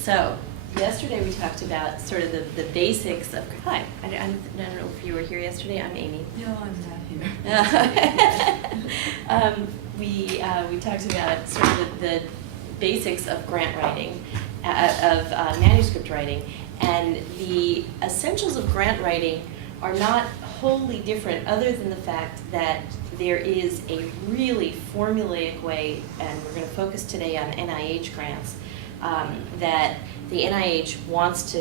So, yesterday we talked about sort of the basics of, hi, I don't know if you were here yesterday, I'm Amy. No, I'm not here. We talked about sort of the basics of grant writing, of manuscript writing, and the essentials of grant writing are not wholly different other than the fact that there is a really formulaic way, and we're going to focus today on NIH grants, that the NIH wants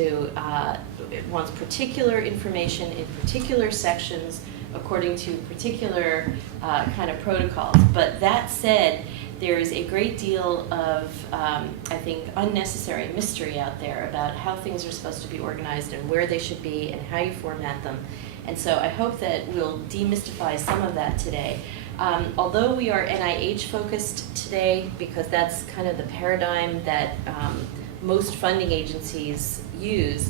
particular information in particular sections according to particular kind of protocols. But that said, there is a great deal of, I think, unnecessary mystery out there about how things are supposed to be organized and where they should be and how you format them. And so I hope that we'll demystify some of that today. Although we are NIH focused today, because that's kind of the paradigm that most funding agencies use,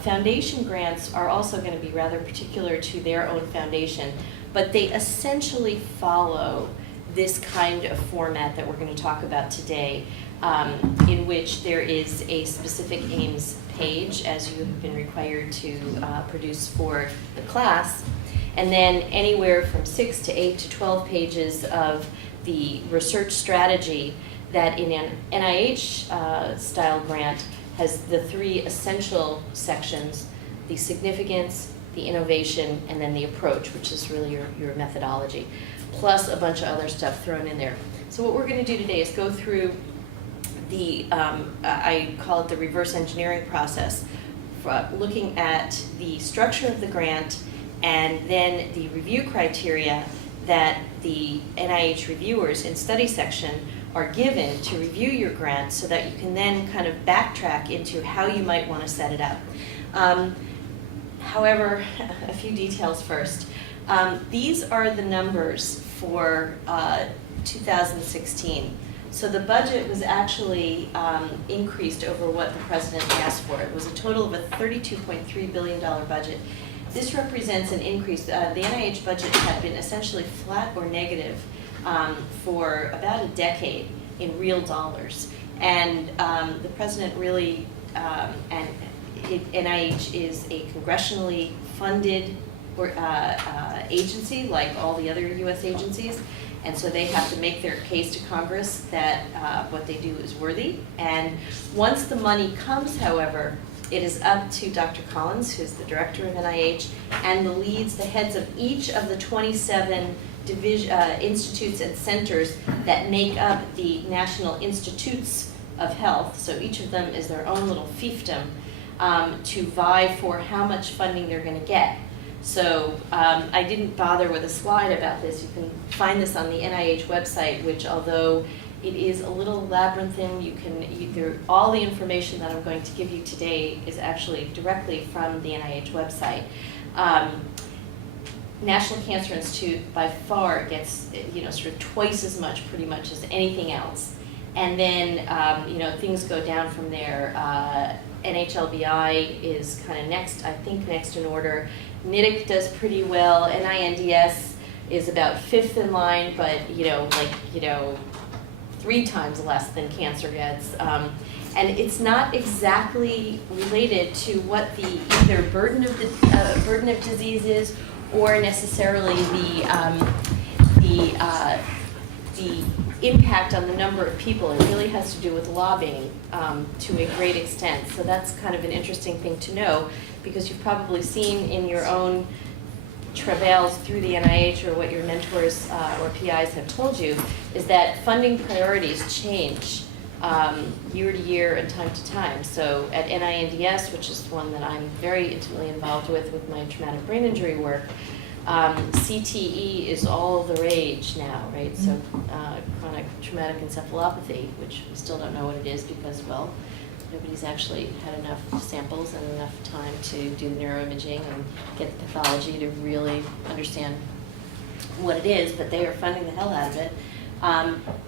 foundation grants are also going to be rather particular to their own foundation, but they essentially follow this kind of format that we're going to talk about today, in which there is a specific aims page, as you have been required to produce for the class, and then anywhere from 6 to 8 to 12 pages of the research strategy that in an NIH style grant has the 3 essential sections: the significance, the innovation, and then the approach, which is really your methodology, plus a bunch of other stuff thrown in there. So what we're going to do today is go through the, I call it the reverse engineering process, looking at the structure of the grant and then the review criteria that the NIH reviewers in study section are given to review your grant, so that you can then kind of backtrack into how you might want to set it up. However, a few details first. These are the numbers for 2016. So the budget was actually increased over what the president asked for. It was a total of a $32.3 billion budget. This represents an increase. The NIH budget had been essentially flat or negative for about a decade in real dollars. And the president really, and NIH is a congressionally funded agency like all the other US agencies. And so they have to make their case to Congress that what they do is worthy. And once the money comes, however, it is up to Dr. Collins, who's the director of NIH, and the heads of each of the 27 institutes and centers that make up the National Institutes of Health. So each of them is their own little fiefdom to vie for how much funding they're going to get. So I didn't bother with a slide about this. You can find this on the NIH website, which, although it is a little labyrinthine, all the information that I'm going to give you today is actually directly from the NIH website. National Cancer Institute by far gets sort of twice as much, pretty much, as anything else. And then things go down from there. NHLBI is kind of next in order. NIDIC does pretty well. NINDS is about 5th in line, but 3 times less than cancer gets. And it's not exactly related to what the either burden of disease is, or necessarily the impact on the number of people. It really has to do with lobbying to a great extent. So that's kind of an interesting thing to know, because you've probably seen in your own travails through the NIH, or what your mentors or PIs have told you, is that funding priorities change year to year and time to time. So at NINDS, which is one that I'm very intimately involved with my traumatic brain injury work, CTE is all the rage now, right? So chronic traumatic encephalopathy, which we still don't know what it is because, well, nobody's actually had enough samples and enough time to do the neuroimaging and get the pathology to really understand what it is, but they are funding the hell out of it.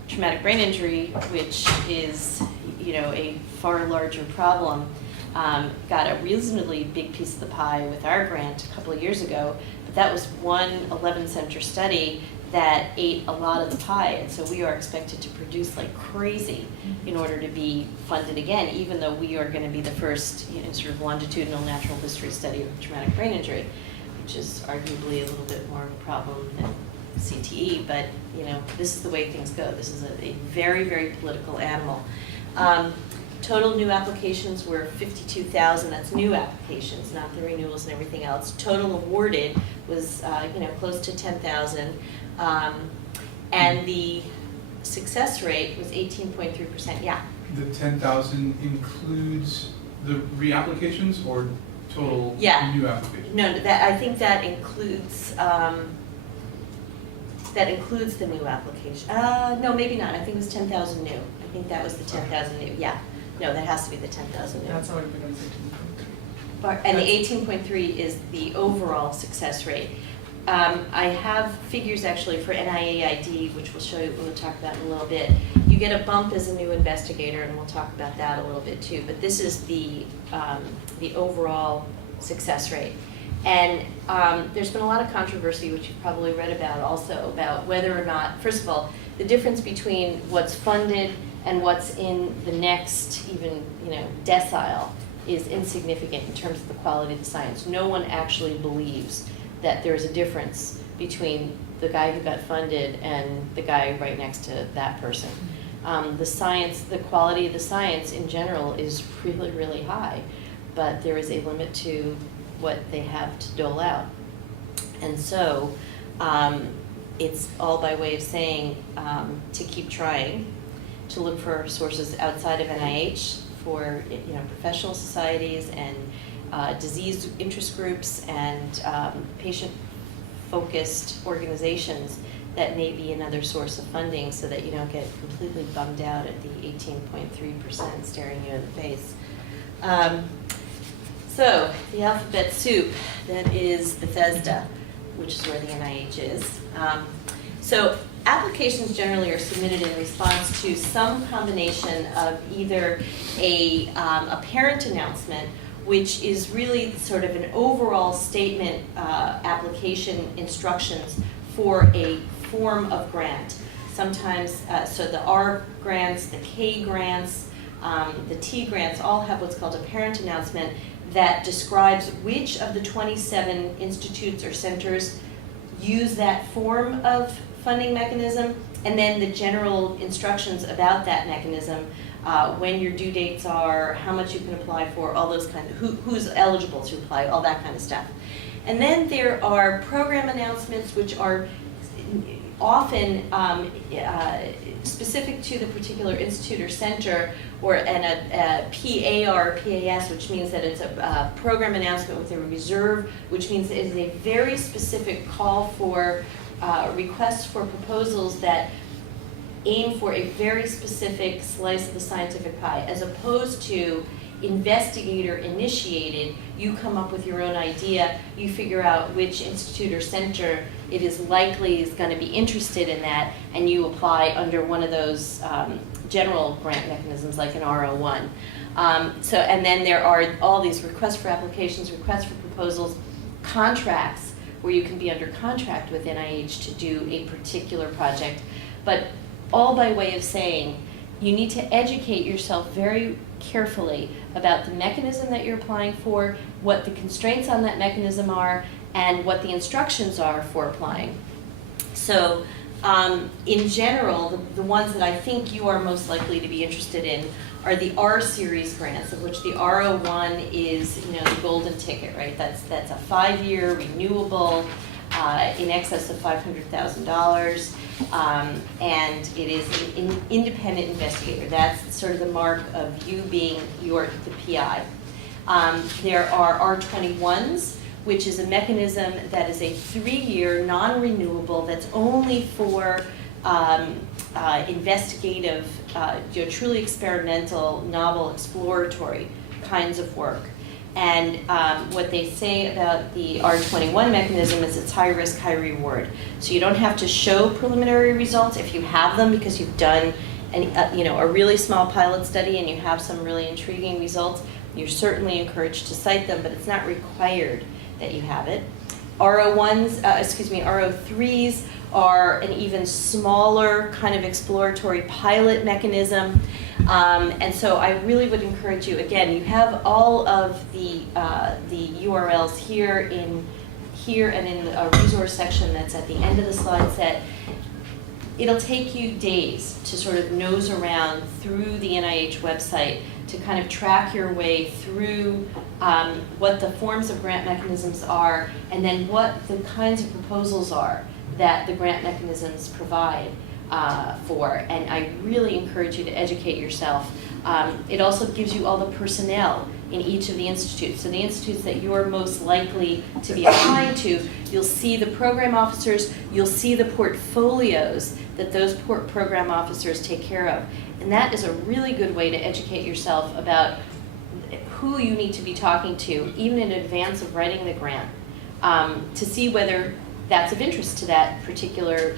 Traumatic brain injury, which is a far larger problem, got a reasonably big piece of the pie with our grant a couple of years ago, but that was one 11-center study that ate a lot of the pie, and so we are expected to produce like crazy in order to be funded again, even though we are going to be the first sort of longitudinal natural history study of traumatic brain injury, which is arguably a little bit more of a problem than CTE, but this is the way things go. This is a very, very political animal. Total new applications were 52,000. That's new applications, not the renewals and everything else. Total awarded was close to 10,000, and the success rate was 18.3%. Yeah. The 10,000 includes the reapplications or total new applications? No, I think that includes. That includes the new application. No, maybe not. I think it was 10,000 new. I think that was the 10,000 new. Yeah. No, that has to be the 10,000 new. That's how it becomes 18.3. And the 18.3 is the overall success rate. I have figures actually for NIAID, which we'll talk about in a little bit. You get a bump as a new investigator, and we'll talk about that a little bit too. But this is the overall success rate. And there's been a lot of controversy, which you've probably read about also, about whether or not, first of all, the difference between what's funded and what's in the next decile is insignificant in terms of the quality of the science. No one actually believes that there's a difference between the guy who got funded and the guy right next to that person. The science, the quality of the science in general is really, really high, but there is a limit to what they have to dole out. And so it's all by way of saying to keep trying, to look for sources outside of NIH, for professional societies and disease interest groups and patient-focused organizations that may be another source of funding, so that you don't get completely bummed out at the 18.3% staring you in the face. So the alphabet soup that is Bethesda, which is where the NIH is. So applications generally are submitted in response to some combination of either a parent announcement, which is really sort of an overall statement application instructions for a form of grant. Sometimes, so the R grants, the K grants, the T grants all have what's called a parent announcement that describes which of the 27 institutes or centers use that form of funding mechanism, and then the general instructions about that mechanism, when your due dates are, how much you can apply for, all those kind of, who's eligible to apply, all that kind of stuff. And then there are program announcements, which are often specific to the particular institute or center, and a PAR, PAS, which means that it's a program announcement with a reserve, which means it is a very specific call for requests for proposals that aim for a very specific slice of the scientific pie, as opposed to investigator initiated. You come up with your own idea, you figure out which institute or center it is likely is going to be interested in that, and you apply under one of those general grant mechanisms like an R01. And then there are all these requests for applications, requests for proposals, contracts, where you can be under contract with NIH to do a particular project, but all by way of saying you need to educate yourself very carefully about the mechanism that you're applying for, what the constraints on that mechanism are, and what the instructions are for applying. So in general, the ones that I think you are most likely to be interested in are the R series grants, of which the R01 is the golden ticket, right? That's a 5-year renewable in excess of $500,000, and it is an independent investigator. That's sort of the mark of you being the PI. There are R21s, which is a mechanism that is a 3-year non-renewable that's only for investigative, truly experimental, novel, exploratory kinds of work. And what they say about the R21 mechanism is it's high risk, high reward. So you don't have to show preliminary results if you have them because you've done a really small pilot study and you have some really intriguing results. You're certainly encouraged to cite them, but it's not required that you have it. RO3s are an even smaller kind of exploratory pilot mechanism. And so I really would encourage you, again, you have all of the URLs here and in a resource section that's at the end of the slide set. It'll take you days to sort of nose around through the NIH website to kind of track your way through what the forms of grant mechanisms are, and then what the kinds of proposals are that the grant mechanisms provide for. And I really encourage you to educate yourself. It also gives you all the personnel in each of the institutes. So the institutes that you're most likely to be applying to, you'll see the program officers, you'll see the portfolios that those program officers take care of. And that is a really good way to educate yourself about who you need to be talking to, even in advance of writing the grant, to see whether that's of interest to that particular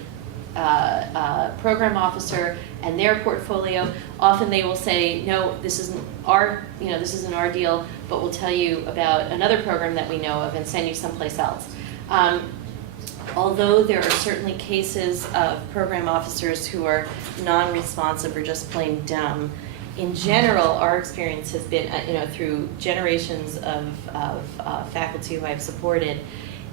program officer and their portfolio. Often they will say, no, this isn't our deal, but we'll tell you about another program that we know of and send you someplace else. Although there are certainly cases of program officers who are non-responsive or just plain dumb, in general, our experience has been, through generations of faculty who I've supported,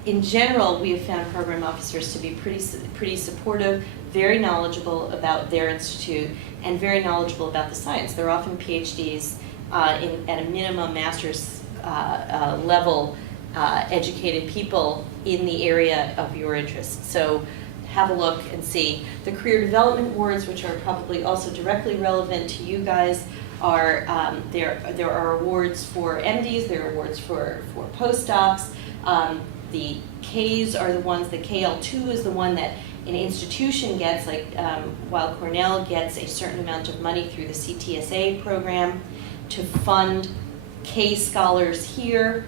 in general, we have found program officers to be pretty supportive, very knowledgeable about their institute, and very knowledgeable about the science. They're often PhDs at a minimum master's level educated people in the area of your interest. So have a look and see. The career development awards, which are probably also directly relevant to you guys, are there are awards for MDs, there are awards for postdocs. The Ks are the ones, the KL2 is the one that an institution gets, like while Cornell gets a certain amount of money through the CTSA program to fund K scholars here.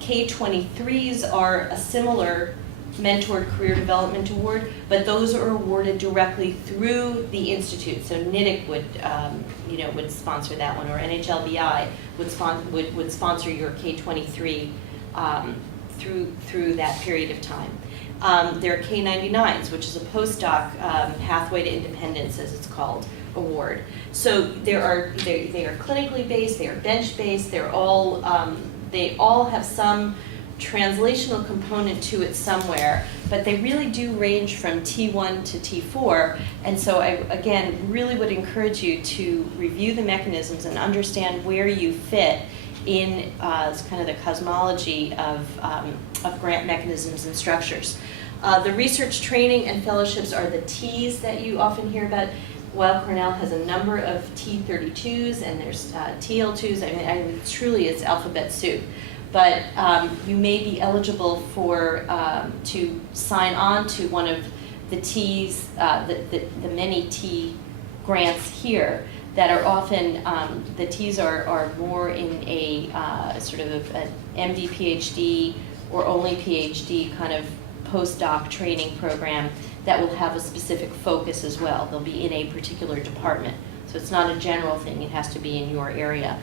K23s are a similar mentored career development award, but those are awarded directly through the institute. So NITIC would sponsor that one, or NHLBI would sponsor your K23 through that period of time. There are K99s, which is a postdoc pathway to independence, as it's called, award. So they are clinically based, they are bench based, they all have some translational component to it somewhere, but they really do range from T1 to T4. And so I, again, really would encourage you to review the mechanisms and understand where you fit in kind of the cosmology of grant mechanisms and structures. The research training and fellowships are the Ts that you often hear about. Weill Cornell has a number of T32s and there's TL2s. I mean, truly it's alphabet soup. But you may be eligible for to sign on to one of the Ts, the many T grants here that are often, the Ts are more in a sort of an MD, PhD, or only PhD kind of postdoc training program that will have a specific focus as well. They'll be in a particular department. So it's not a general thing, it has to be in your area.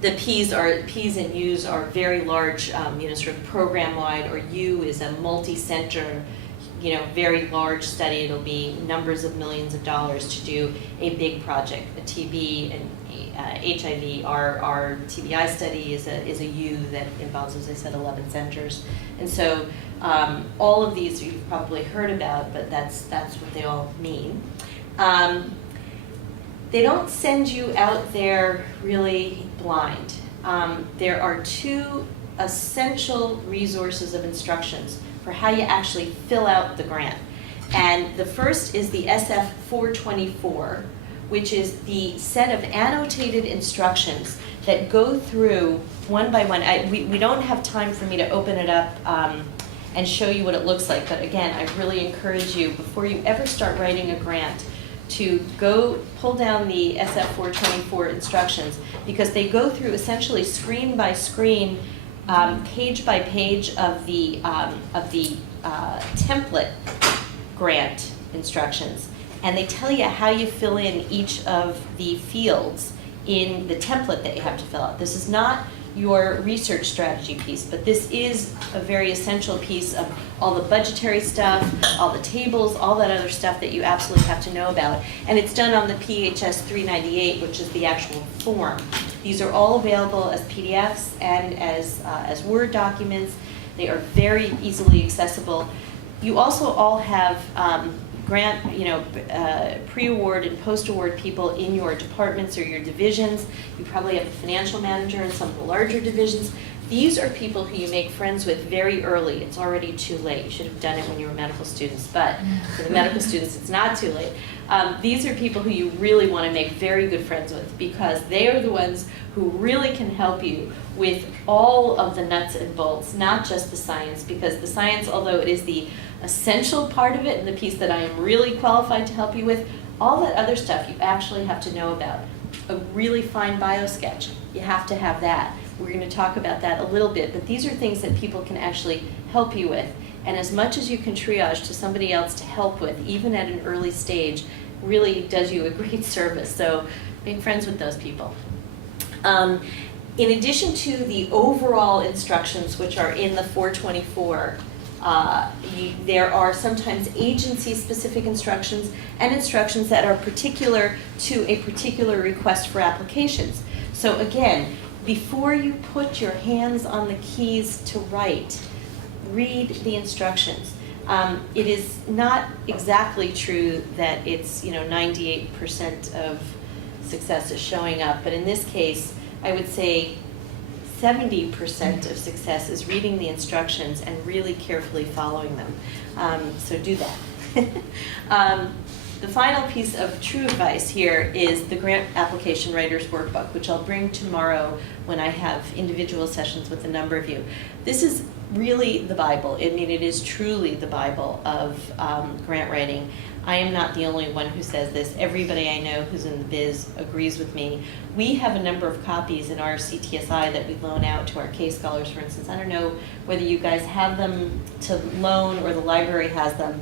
The P's and U's are very large, sort of program-wide, or U is a multi-center, very large study. It'll be numbers of millions of dollars to do a big project. A TB and HIV, our TBI study is a U that involves, as I said, 11 centers. And so all of these you've probably heard about, but that's what they all mean. They don't send you out there really blind. There are two essential resources of instructions for how you actually fill out the grant. And the first is the SF424, which is the set of annotated instructions that go through one by one. We don't have time for me to open it up and show you what it looks like, but again, I really encourage you, before you ever start writing a grant, to go pull down the SF424 instructions, because they go through essentially screen by screen, page by page of the template grant instructions, and they tell you how you fill in each of the fields in the template that you have to fill out. This is not your research strategy piece, but this is a very essential piece of all the budgetary stuff, all the tables, all that other stuff that you absolutely have to know about. And it's done on the PHS 398, which is the actual form. These are all available as PDFs and as Word documents. They are very easily accessible. You also all have grant, pre-award and post-award people in your departments or your divisions. You probably have a financial manager in some of the larger divisions. These are people who you make friends with very early. It's already too late. You should have done it when you were medical students, but for the medical students, it's not too late. These are people who you really want to make very good friends with, because they are the ones who really can help you with all of the nuts and bolts, not just the science, because the science, although it is the essential part of it and the piece that I am really qualified to help you with, all that other stuff you actually have to know about. A really fine biosketch, you have to have that. We're going to talk about that a little bit, but these are things that people can actually help you with. And as much as you can triage to somebody else to help with, even at an early stage, really does you a great service. So make friends with those people. In addition to the overall instructions, which are in the 424, there are sometimes agency-specific instructions and instructions that are particular to a particular request for applications. So again, before you put your hands on the keys to write, read the instructions. It is not exactly true that it's 98% of success is showing up, but in this case, I would say 70% of success is reading the instructions and really carefully following them. So do that. The final piece of true advice here is the Grant Application Writer's Workbook, which I'll bring tomorrow when I have individual sessions with a number of you. This is really the Bible. I mean, it is truly the Bible of grant writing. I am not the only one who says this. Everybody I know who's in the biz agrees with me. We have a number of copies in our CTSI that we loan out to our case scholars, for instance. I don't know whether you guys have them to loan or the library has them.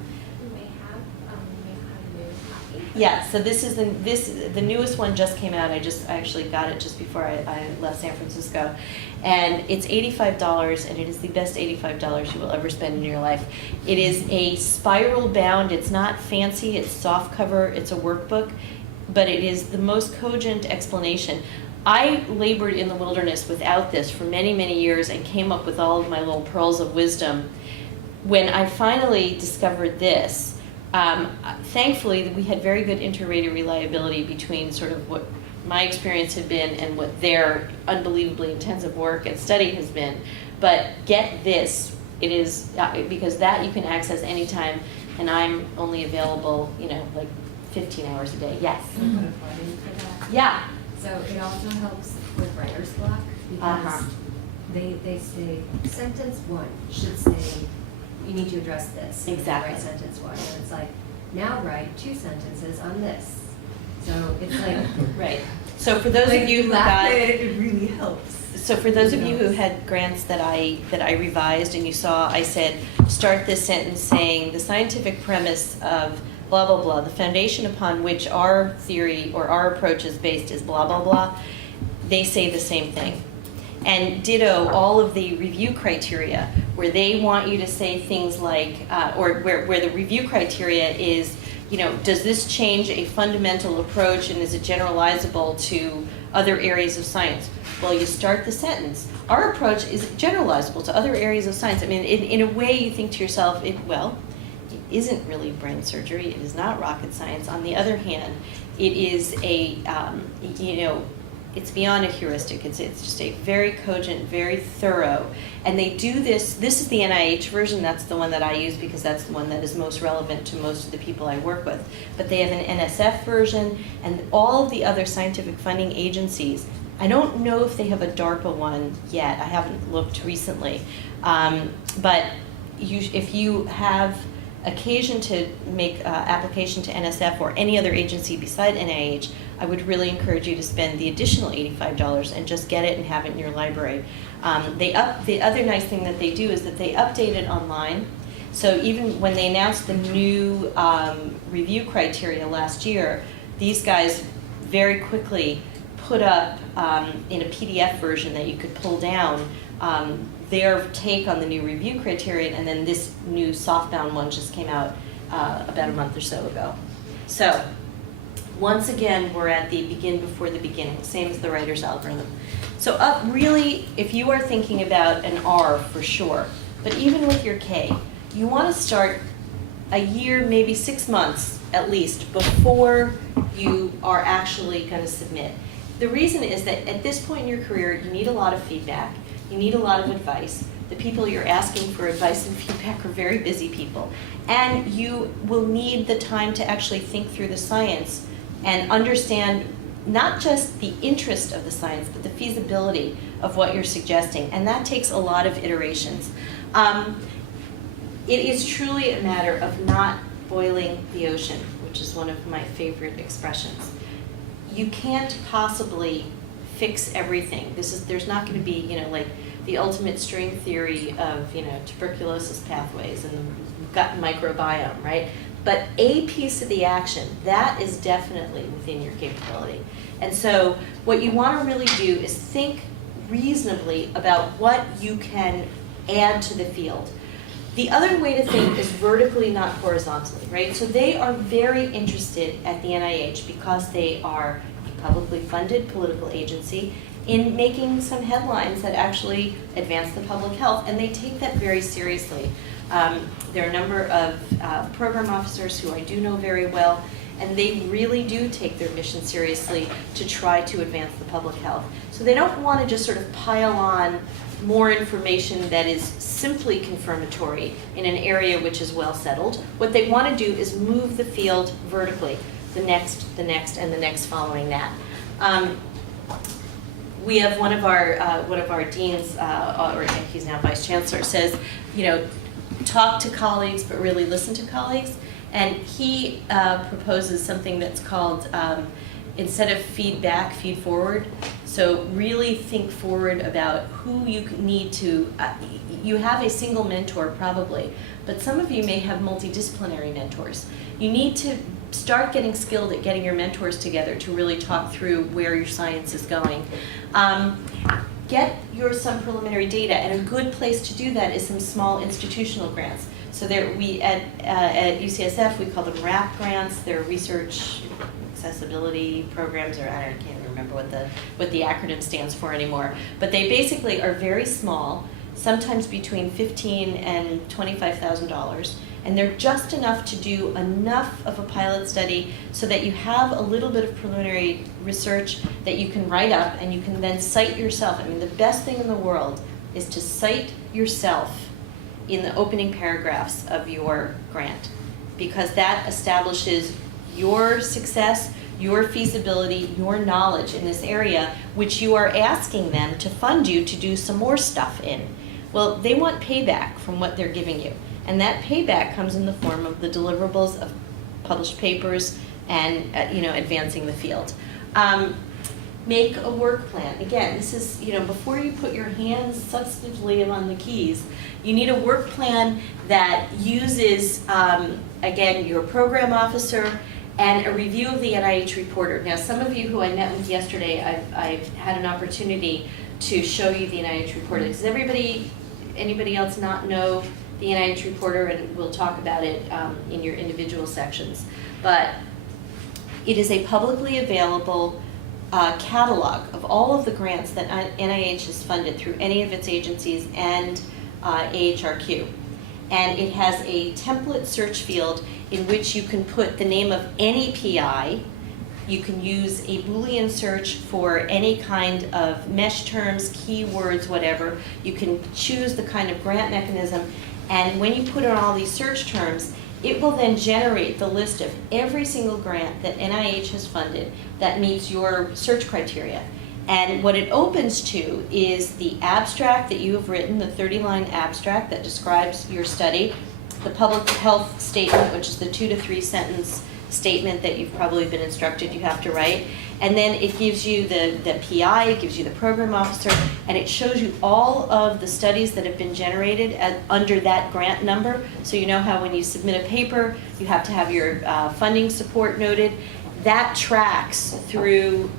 Yeah, so this is the newest one just came out. I actually got it just before I left San Francisco. And it's $85, and it is the best $85 you will ever spend in your life. It is a spiral bound. It's not fancy. It's soft cover. It's a workbook, but it is the most cogent explanation. I labored in the wilderness without this for many, many years and came up with all of my little pearls of wisdom. When I finally discovered this, thankfully, we had very good inter-rater reliability between sort of what my experience had been and what their unbelievably intensive work and study has been. But get this, it is, because that you can access anytime, and I'm only available, like 15 hours a day. Yes? Can I put a plug in for that? Yeah. So it also helps with writer's block, because they say sentence 1 should say, you need to address this. Exactly. Write sentence 1. And it's like, now write 2 sentences on this. So it's like... Right. So for those of you who got... It really helps. So for those of you who had grants that I revised, and you saw, I said, start this sentence saying, the scientific premise of blah, blah, blah, the foundation upon which our theory or our approach is based is blah, blah, blah. They say the same thing. And ditto all of the review criteria, where they want you to say things like, or where the review criteria is, does this change a fundamental approach and is it generalizable to other areas of science? Well, you start the sentence. Our approach is generalizable to other areas of science. I mean, in a way you think to yourself, it isn't really brain surgery. It is not rocket science. On the other hand, it is it's beyond a heuristic. It's just a very cogent, very thorough. And they do this. This is the NIH version. That's the one that I use because that's the one that is most relevant to most of the people I work with. But they have an NSF version, and all of the other scientific funding agencies. I don't know if they have a DARPA one yet. I haven't looked recently. But if you have occasion to make application to NSF or any other agency beside NIH, I would really encourage you to spend the additional $85 and just get it and have it in your library. The other nice thing that they do is that they update it online. So even when they announced the new review criteria last year, these guys very quickly put up in a PDF version that you could pull down their take on the new review criterion, and then this new softbound one just came out about a month or so ago. So once again, we're at the begin before the beginning, same as the writer's algorithm. So really, if you are thinking about an R for sure, but even with your K, you want to start a year, maybe 6 months at least, before you are actually going to submit. The reason is that at this point in your career, you need a lot of feedback, you need a lot of advice. The people you're asking for advice and feedback are very busy people. And you will need the time to actually think through the science and understand not just the interest of the science, but the feasibility of what you're suggesting. And that takes a lot of iterations. It is truly a matter of not boiling the ocean, which is one of my favorite expressions. You can't possibly fix everything. There's not going to be, like the ultimate string theory of, tuberculosis pathways and the gut microbiome, right? But a piece of the action, that is definitely within your capability. And so what you want to really do is think reasonably about what you can add to the field. The other way to think is vertically, not horizontally, right? So they are very interested at the NIH, because they are a publicly funded political agency, in making some headlines that actually advance the public health, and they take that very seriously. There are a number of program officers who I do know very well, and they really do take their mission seriously to try to advance the public health. So they don't want to just sort of pile on more information that is simply confirmatory in an area which is well settled. What they want to do is move the field vertically, the next, and the next following that. We have one of our deans, or he's now vice chancellor, says, talk to colleagues, but really listen to colleagues. And he proposes something that's called, instead of feedback, feed forward. So really think forward about who you need to, you have a single mentor probably, but some of you may have multidisciplinary mentors. You need to start getting skilled at getting your mentors together to really talk through where your science is going. Get some preliminary data, and a good place to do that is some small institutional grants. So we at UCSF, we call them RAP grants. They're research accessibility programs, or I can't remember what the acronym stands for anymore. But they basically are very small, sometimes between $15,000 and $25,000, and they're just enough to do enough of a pilot study so that you have a little bit of preliminary research that you can write up, and you can then cite yourself. I mean, the best thing in the world is to cite yourself in the opening paragraphs of your grant, because that establishes your success, your feasibility, your knowledge in this area, which you are asking them to fund you to do some more stuff in. Well, they want payback from what they're giving you, and that payback comes in the form of the deliverables of published papers and advancing the field. Make a work plan. Again, this is, before you put your hands substantively on the keys, you need a work plan that uses, again, your program officer and a review of the NIH reporter. Now, some of you who I met with yesterday, I've had an opportunity to show you the NIH reporter. Does anybody else not know the NIH reporter? And we'll talk about it in your individual sections. But it is a publicly available catalog of all of the grants that NIH has funded through any of its agencies and AHRQ. And it has a template search field in which you can put the name of any PI. You can use a Boolean search for any kind of mesh terms, keywords, whatever. You can choose the kind of grant mechanism, and when you put in all these search terms, it will then generate the list of every single grant that NIH has funded that meets your search criteria. And what it opens to is the abstract that you have written, the 30-line abstract that describes your study, the public health statement, which is the 2 to 3 sentence statement that you've probably been instructed you have to write. And then it gives you the PI, it gives you the program officer, and it shows you all of the studies that have been generated under that grant number. So you know how when you submit a paper, you have to have your funding support noted. That tracks through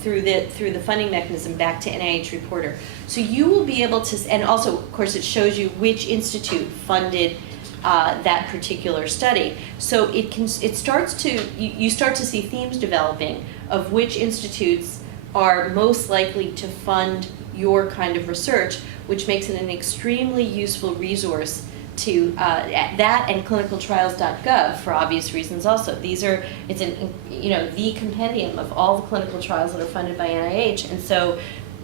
through the funding mechanism back to NIH Reporter. So you will be able to, and also, of course, it shows you which institute funded that particular study. So you start to see themes developing of which institutes are most likely to fund your kind of research, which makes it an extremely useful resource to that and clinicaltrials.gov for obvious reasons also. It's the compendium of all the clinical trials that are funded by NIH. And so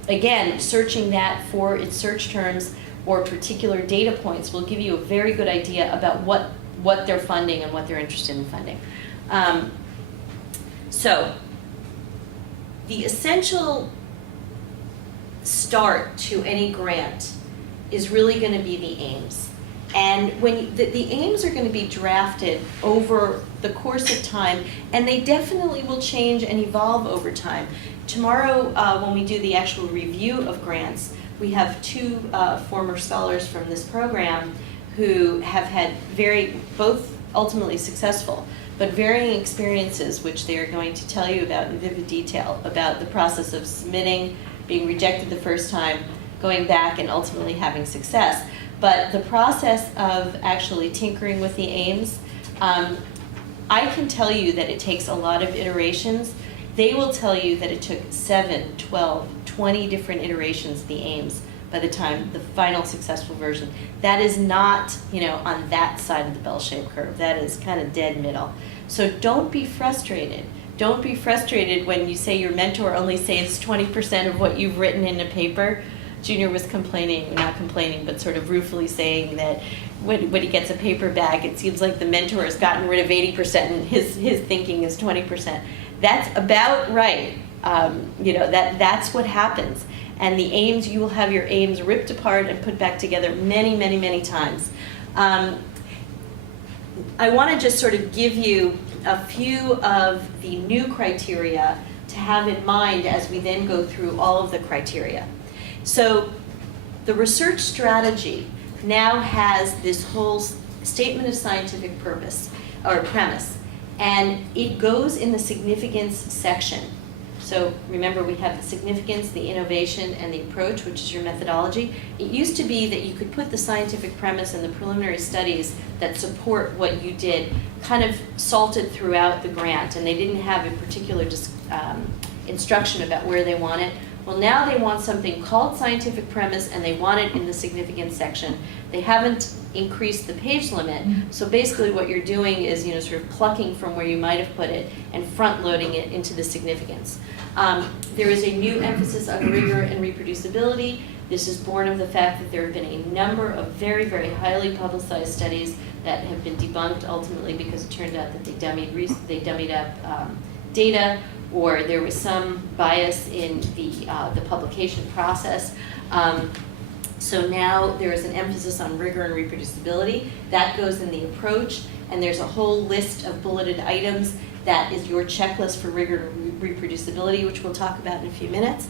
again, searching that for its search terms or particular data points will give you a very good idea about what they're funding and what they're interested in funding. So the essential start to any grant is really going to be the aims. And when the aims are going to be drafted over the course of time, and they definitely will change and evolve over time. Tomorrow, when we do the actual review of grants, we have two former scholars from this program who have had both ultimately successful, but varying experiences, which they are going to tell you about in vivid detail, about the process of submitting, being rejected the first time, going back, and ultimately having success. But the process of actually tinkering with the aims, I can tell you that it takes a lot of iterations. They will tell you that it took 7, 12, 20 different iterations of the aims by the time the final successful version. That is not, on that side of the bell-shaped curve. That is kind of dead middle. So don't be frustrated. Don't be frustrated when you say your mentor only saves 20% of what you've written in a paper. Junior was complaining, not complaining, but sort of ruefully saying that when he gets a paper back, it seems like the mentor has gotten rid of 80% and his thinking is 20%. That's about right. That's what happens. And the aims, you will have your aims ripped apart and put back together many, many, many times. I want to just sort of give you a few of the new criteria to have in mind as we then go through all of the criteria. So the research strategy now has this whole statement of scientific purpose or premise, and it goes in the significance section. So remember, we have the significance, the innovation, and the approach, which is your methodology. It used to be that you could put the scientific premise and the preliminary studies that support what you did kind of salted throughout the grant, and they didn't have a particular instruction about where they want it. Well, now they want something called scientific premise, and they want it in the significance section. They haven't increased the page limit, so basically what you're doing is, sort of plucking from where you might have put it and front-loading it into the significance. There is a new emphasis on rigor and reproducibility. This is born of the fact that there have been a number of very, very highly publicized studies that have been debunked ultimately because it turned out that they dummied up data, or there was some bias in the publication process. So now there is an emphasis on rigor and reproducibility. That goes in the approach, and there's a whole list of bulleted items that is your checklist for rigor and reproducibility, which we'll talk about in a few minutes.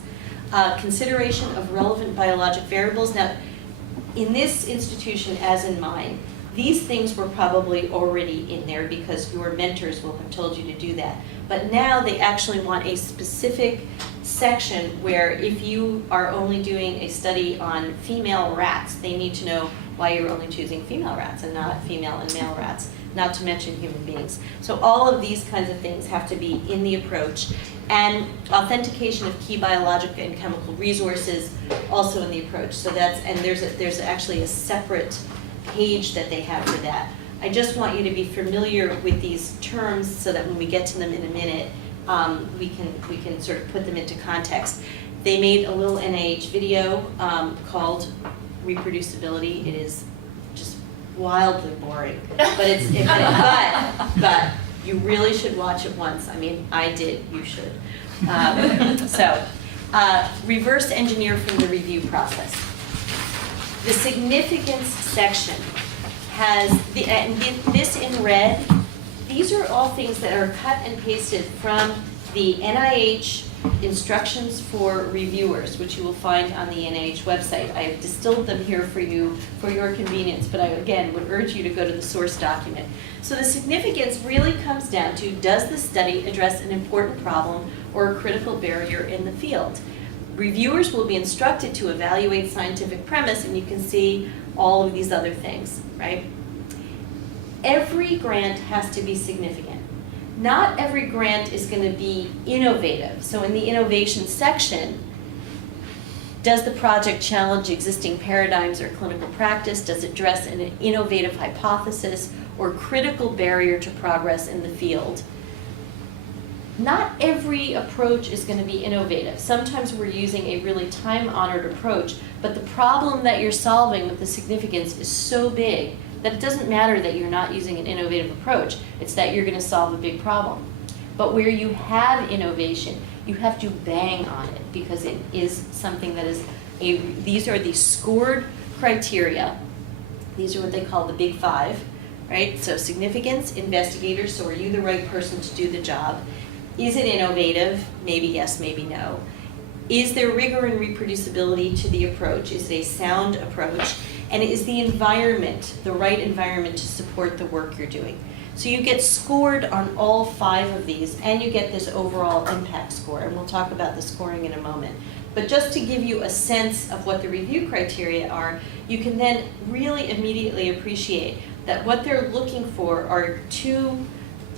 Consideration of relevant biologic variables. Now, in this institution, as in mine, these things were probably already in there because your mentors will have told you to do that. But now they actually want a specific section where if you are only doing a study on female rats, they need to know why you're only choosing female rats and not female and male rats, not to mention human beings. So all of these kinds of things have to be in the approach. And authentication of key biologic and chemical resources also in the approach. So there's actually a separate page that they have for that. I just want you to be familiar with these terms so that when we get to them in a minute, we can sort of put them into context. They made a little NIH video called Reproducibility. It is just wildly boring, but but you really should watch it once. I mean, I did. You should. Reverse engineer from the review process. The significance section has, and this in red, these are all things that are cut and pasted from the NIH instructions for reviewers, which you will find on the NIH website. I have distilled them here for you for your convenience, but I, again, would urge you to go to the source document. So the significance really comes down to, does the study address an important problem or a critical barrier in the field? Reviewers will be instructed to evaluate scientific premise, and you can see all of these other things, right? Every grant has to be significant. Not every grant is going to be innovative. So in the innovation section, does the project challenge existing paradigms or clinical practice? Does it address an innovative hypothesis or critical barrier to progress in the field? Not every approach is going to be innovative. Sometimes we're using a really time-honored approach, but the problem that you're solving with the significance is so big that it doesn't matter that you're not using an innovative approach. It's that you're going to solve a big problem. But where you have innovation, you have to bang on it because it is something that is these are the scored criteria. These are what they call the big five, right? So significance, investigators, so are you the right person to do the job? Is it innovative? Maybe yes, maybe no. Is there rigor and reproducibility to the approach? Is it a sound approach? And is the environment the right environment to support the work you're doing? So you get scored on all 5 of these, and you get this overall impact score, and we'll talk about the scoring in a moment. But just to give you a sense of what the review criteria are, you can then really immediately appreciate that what they're looking for are 2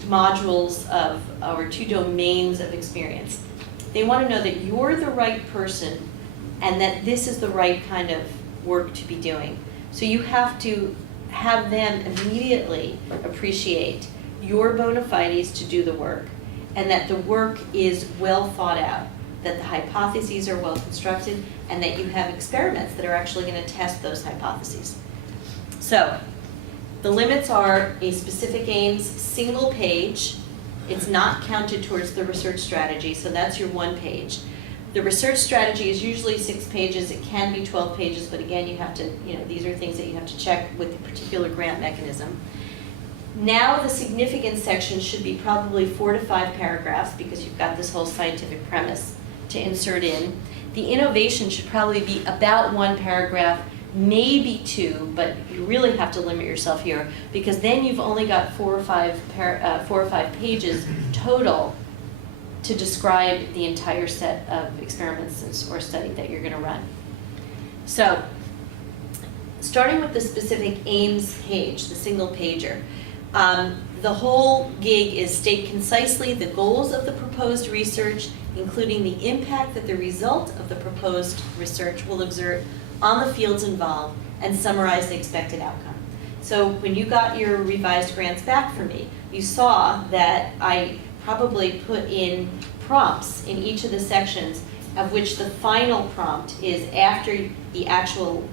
modules of, or 2 domains of experience. They want to know that you're the right person and that this is the right kind of work to be doing. So you have to have them immediately appreciate your bona fides to do the work and that the work is well thought out, that the hypotheses are well constructed, and that you have experiments that are actually going to test those hypotheses. So the limits are a specific aims, single page. It's not counted towards the research strategy, so that's your 1 page. The research strategy is usually 6 pages. It can be 12 pages, but again, you have to, these are things that you have to check with the particular grant mechanism. Now the significance section should be probably 4 to 5 paragraphs because you've got this whole scientific premise to insert in. The innovation should probably be about 1 paragraph, maybe 2, but you really have to limit yourself here because then you've only got 4 or 5 pages total to describe the entire set of experiments or study that you're going to run. So, starting with the specific aims page, the single pager, the whole gig is state concisely the goals of the proposed research, including the impact that the result of the proposed research will exert on the fields involved, and summarize the expected outcome. So when you got your revised grants back for me, you saw that I probably put in prompts in each of the sections, of which the final prompt is after the actual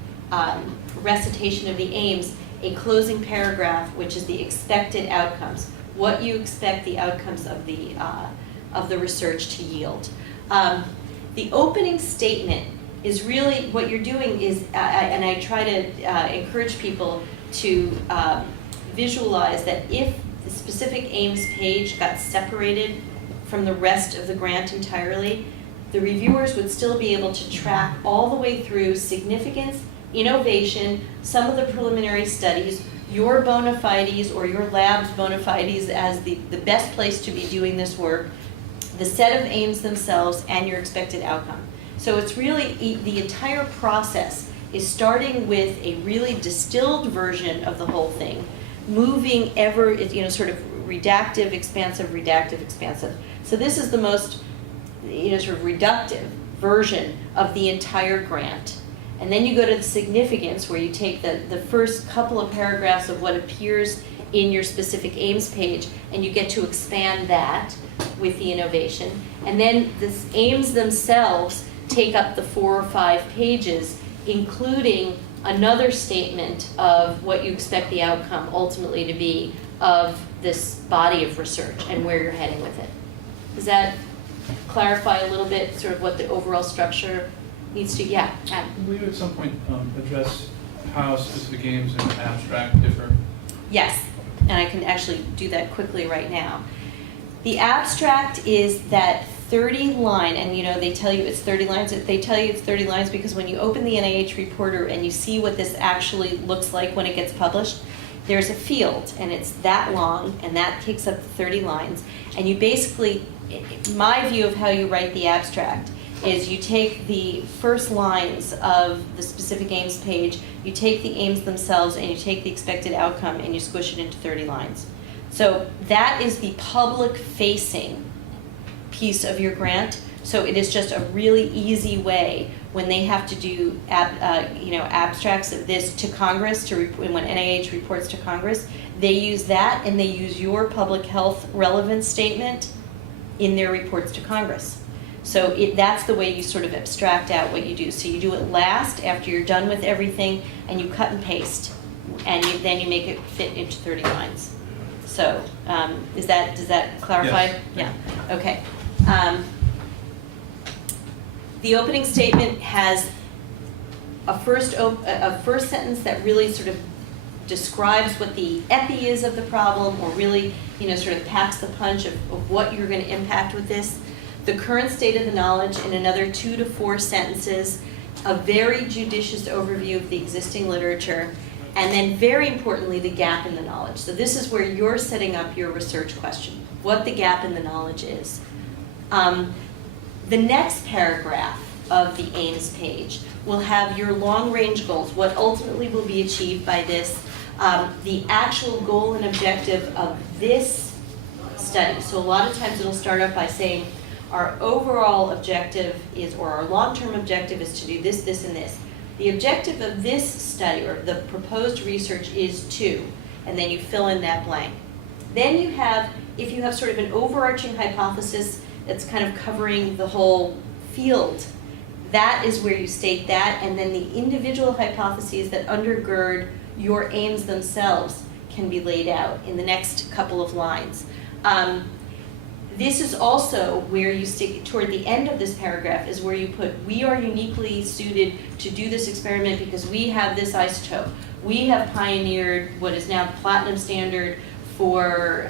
recitation of the aims, a closing paragraph, which is the expected outcomes, what you expect the outcomes of the research to yield. The opening statement is really what you're doing is, and I try to encourage people to visualize that if the specific aims page got separated from the rest of the grant entirely, the reviewers would still be able to track all the way through significance, innovation, some of the preliminary studies, your bona fides or your lab's bona fides as the best place to be doing this work, the set of aims themselves, and your expected outcome. So it's really, the entire process is starting with a really distilled version of the whole thing, moving ever, sort of redactive, expansive. So this is the most, sort of reductive version of the entire grant. And then you go to the significance where you take the first couple of paragraphs of what appears in your specific aims page and you get to expand that with the innovation. And then the aims themselves take up the 4 or 5 pages, including another statement of what you expect the outcome ultimately to be of this body of research and where you're heading with it. Does that clarify a little bit sort of what the overall structure needs to, yeah? Will you at some point address how specific aims and abstract differ? Yes, and I can actually do that quickly right now. The abstract is that 30 line, and they tell you it's 30 lines. They tell you it's 30 lines because when you open the Nih Reporter and you see what this actually looks like when it gets published, there's a field, and it's that long, and that takes up 30 lines. And you basically, my view of how you write the abstract is you take the first lines of the specific aims page, you take the aims themselves, and you take the expected outcome, and you squish it into 30 lines. So that is the public-facing piece of your grant. So it is just a really easy way when they have to do abstracts of this to Congress, when NIH reports to Congress, they use that and they use your public health relevance statement in their reports to Congress. So that's the way you sort of abstract out what you do. So you do it last after you're done with everything, and you cut and paste, and then you make it fit into 30 lines. So does that clarify? Yes. Yeah. Okay. The opening statement has a first sentence that really sort of describes what the epi is of the problem, or really, sort of packs the punch of what you're going to impact with this. The current state of the knowledge in another 2 to 4 sentences, a very judicious overview of the existing literature, and then very importantly, the gap in the knowledge. So this is where you're setting up your research question, what the gap in the knowledge is. The next paragraph of the aims page will have your long-range goals, what ultimately will be achieved by this, the actual goal and objective of this study. So a lot of times it'll start off by saying, our overall objective is, or our long-term objective is to do this, this, and this. The objective of this study, or the proposed research, is to, and then you fill in that blank. Then you have, if you have sort of an overarching hypothesis that's kind of covering the whole field, that is where you state that, and then the individual hypotheses that undergird your aims themselves can be laid out in the next couple of lines. This is also where you stick, toward the end of this paragraph, is where you put, we are uniquely suited to do this experiment because we have this isotope. We have pioneered what is now the platinum standard for,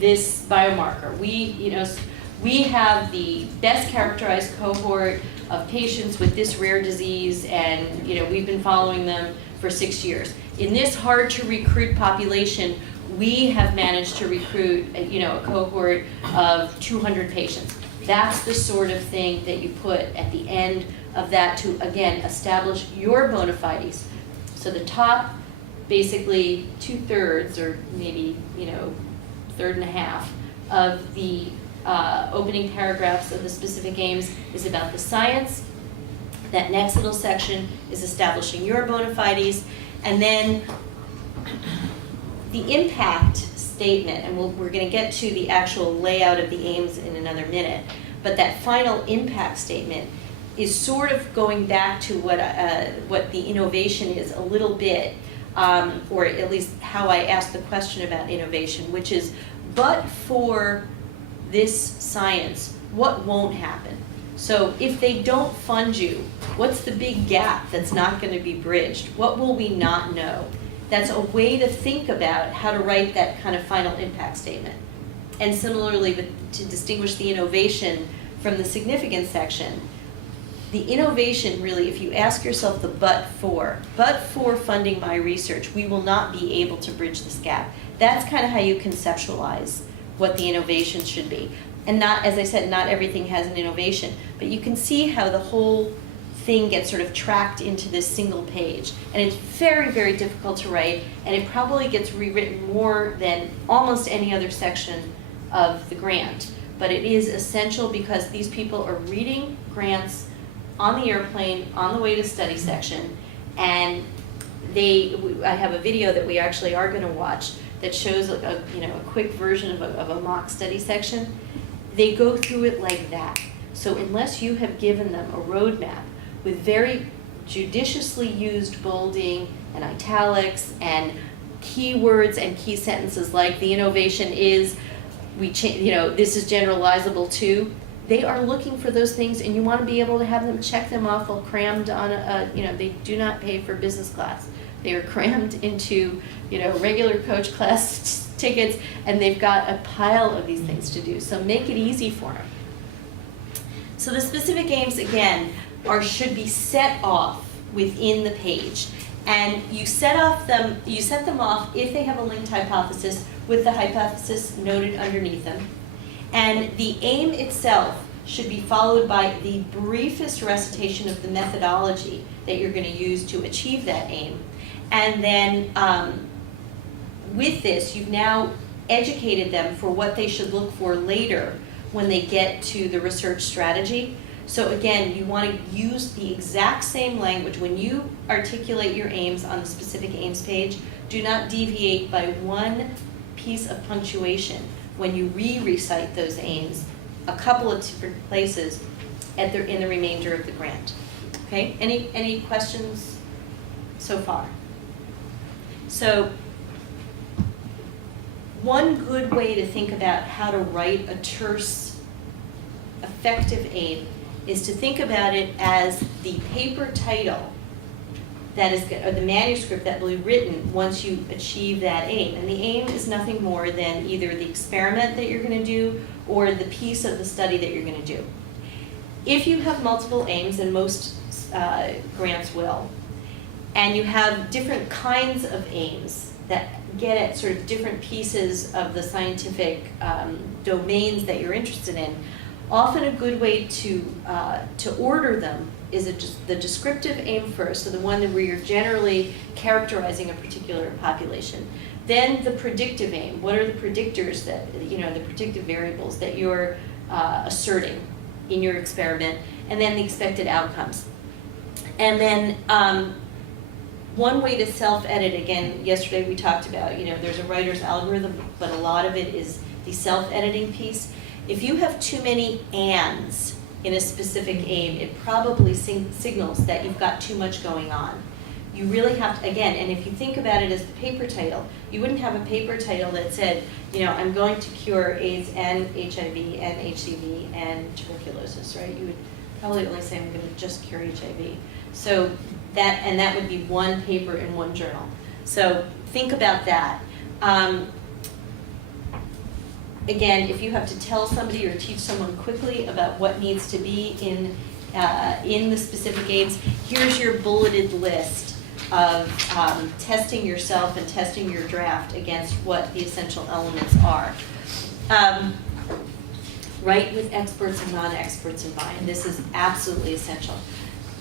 this biomarker. We have the best characterized cohort of patients with this rare disease, and we've been following them for 6 years. In this hard to recruit population, we have managed to recruit a cohort of 200 patients. That's the sort of thing that you put at the end of that to, again, establish your bona fides. So the top, basically 2/3, or maybe third and a half of the opening paragraphs of the specific aims is about the science. That next little section is establishing your bona fides, and then the impact statement, and we're going to get to the actual layout of the aims in another minute, but that final impact statement is sort of going back to what the innovation is a little bit, or at least how I asked the question about innovation, which is, but for this science, what won't happen? So if they don't fund you, what's the big gap that's not going to be bridged? What will we not know? That's a way to think about how to write that kind of final impact statement. And similarly, to distinguish the innovation from the significance section, the innovation really, if you ask yourself the but for funding my research, we will not be able to bridge this gap. That's kind of how you conceptualize what the innovation should be. And not, as I said, not everything has an innovation, but you can see how the whole thing gets sort of tracked into this single page. And it's very, very difficult to write, and it probably gets rewritten more than almost any other section of the grant. But it is essential because these people are reading grants on the airplane, on the way to study section, and I have a video that we actually are going to watch that shows a quick version of a mock study section. They go through it like that. So unless you have given them a roadmap with very judiciously used bolding and italics and keywords and key sentences like the innovation is, this is generalizable too, they are looking for those things, and you want to be able to have them check them off while crammed on they do not pay for business class. they are crammed into, regular coach class tickets, and they've got a pile of these things to do. So make it easy for them. So the specific aims, again, should be set off within the page. And you set them off if they have a linked hypothesis with the hypothesis noted underneath them. And the aim itself should be followed by the briefest recitation of the methodology that you're going to use to achieve that aim. And then with this, you've now educated them for what they should look for later when they get to the research strategy. So again, you want to use the exact same language. When you articulate your aims on the specific aims page, do not deviate by one piece of punctuation when you recite those aims a couple of different places in the remainder of the grant. Okay, any questions so far? So one good way to think about how to write a terse, effective aim is to think about it as the paper title that is, or the manuscript that will be written once you achieve that aim. And the aim is nothing more than either the experiment that you're going to do or the piece of the study that you're going to do. If you have multiple aims, and most grants will, and you have different kinds of aims that get at sort of different pieces of the scientific domains that you're interested in, often a good way to order them is the descriptive aim first, so the one where you're generally characterizing a particular population. Then the predictive aim. What are the predictors that, the predictive variables that you're asserting in your experiment, and then the expected outcomes. And then one way to self-edit, again, yesterday we talked about, there's a writer's algorithm, but a lot of it is the self-editing piece. If you have too many ands in a specific aim, it probably signals that you've got too much going on. You really have to, again, and if you think about it as the paper title, you wouldn't have a paper title that said, I'm going to cure AIDS and HIV and HCV and tuberculosis, right? You would probably only say, I'm going to just cure HIV. So that would be one paper in one journal. So think about that. Again, if you have to tell somebody or teach someone quickly about what needs to be in the specific aims, here's your bulleted list of testing yourself and testing your draft against what the essential elements are. Write with experts and non-experts in mind. This is absolutely essential.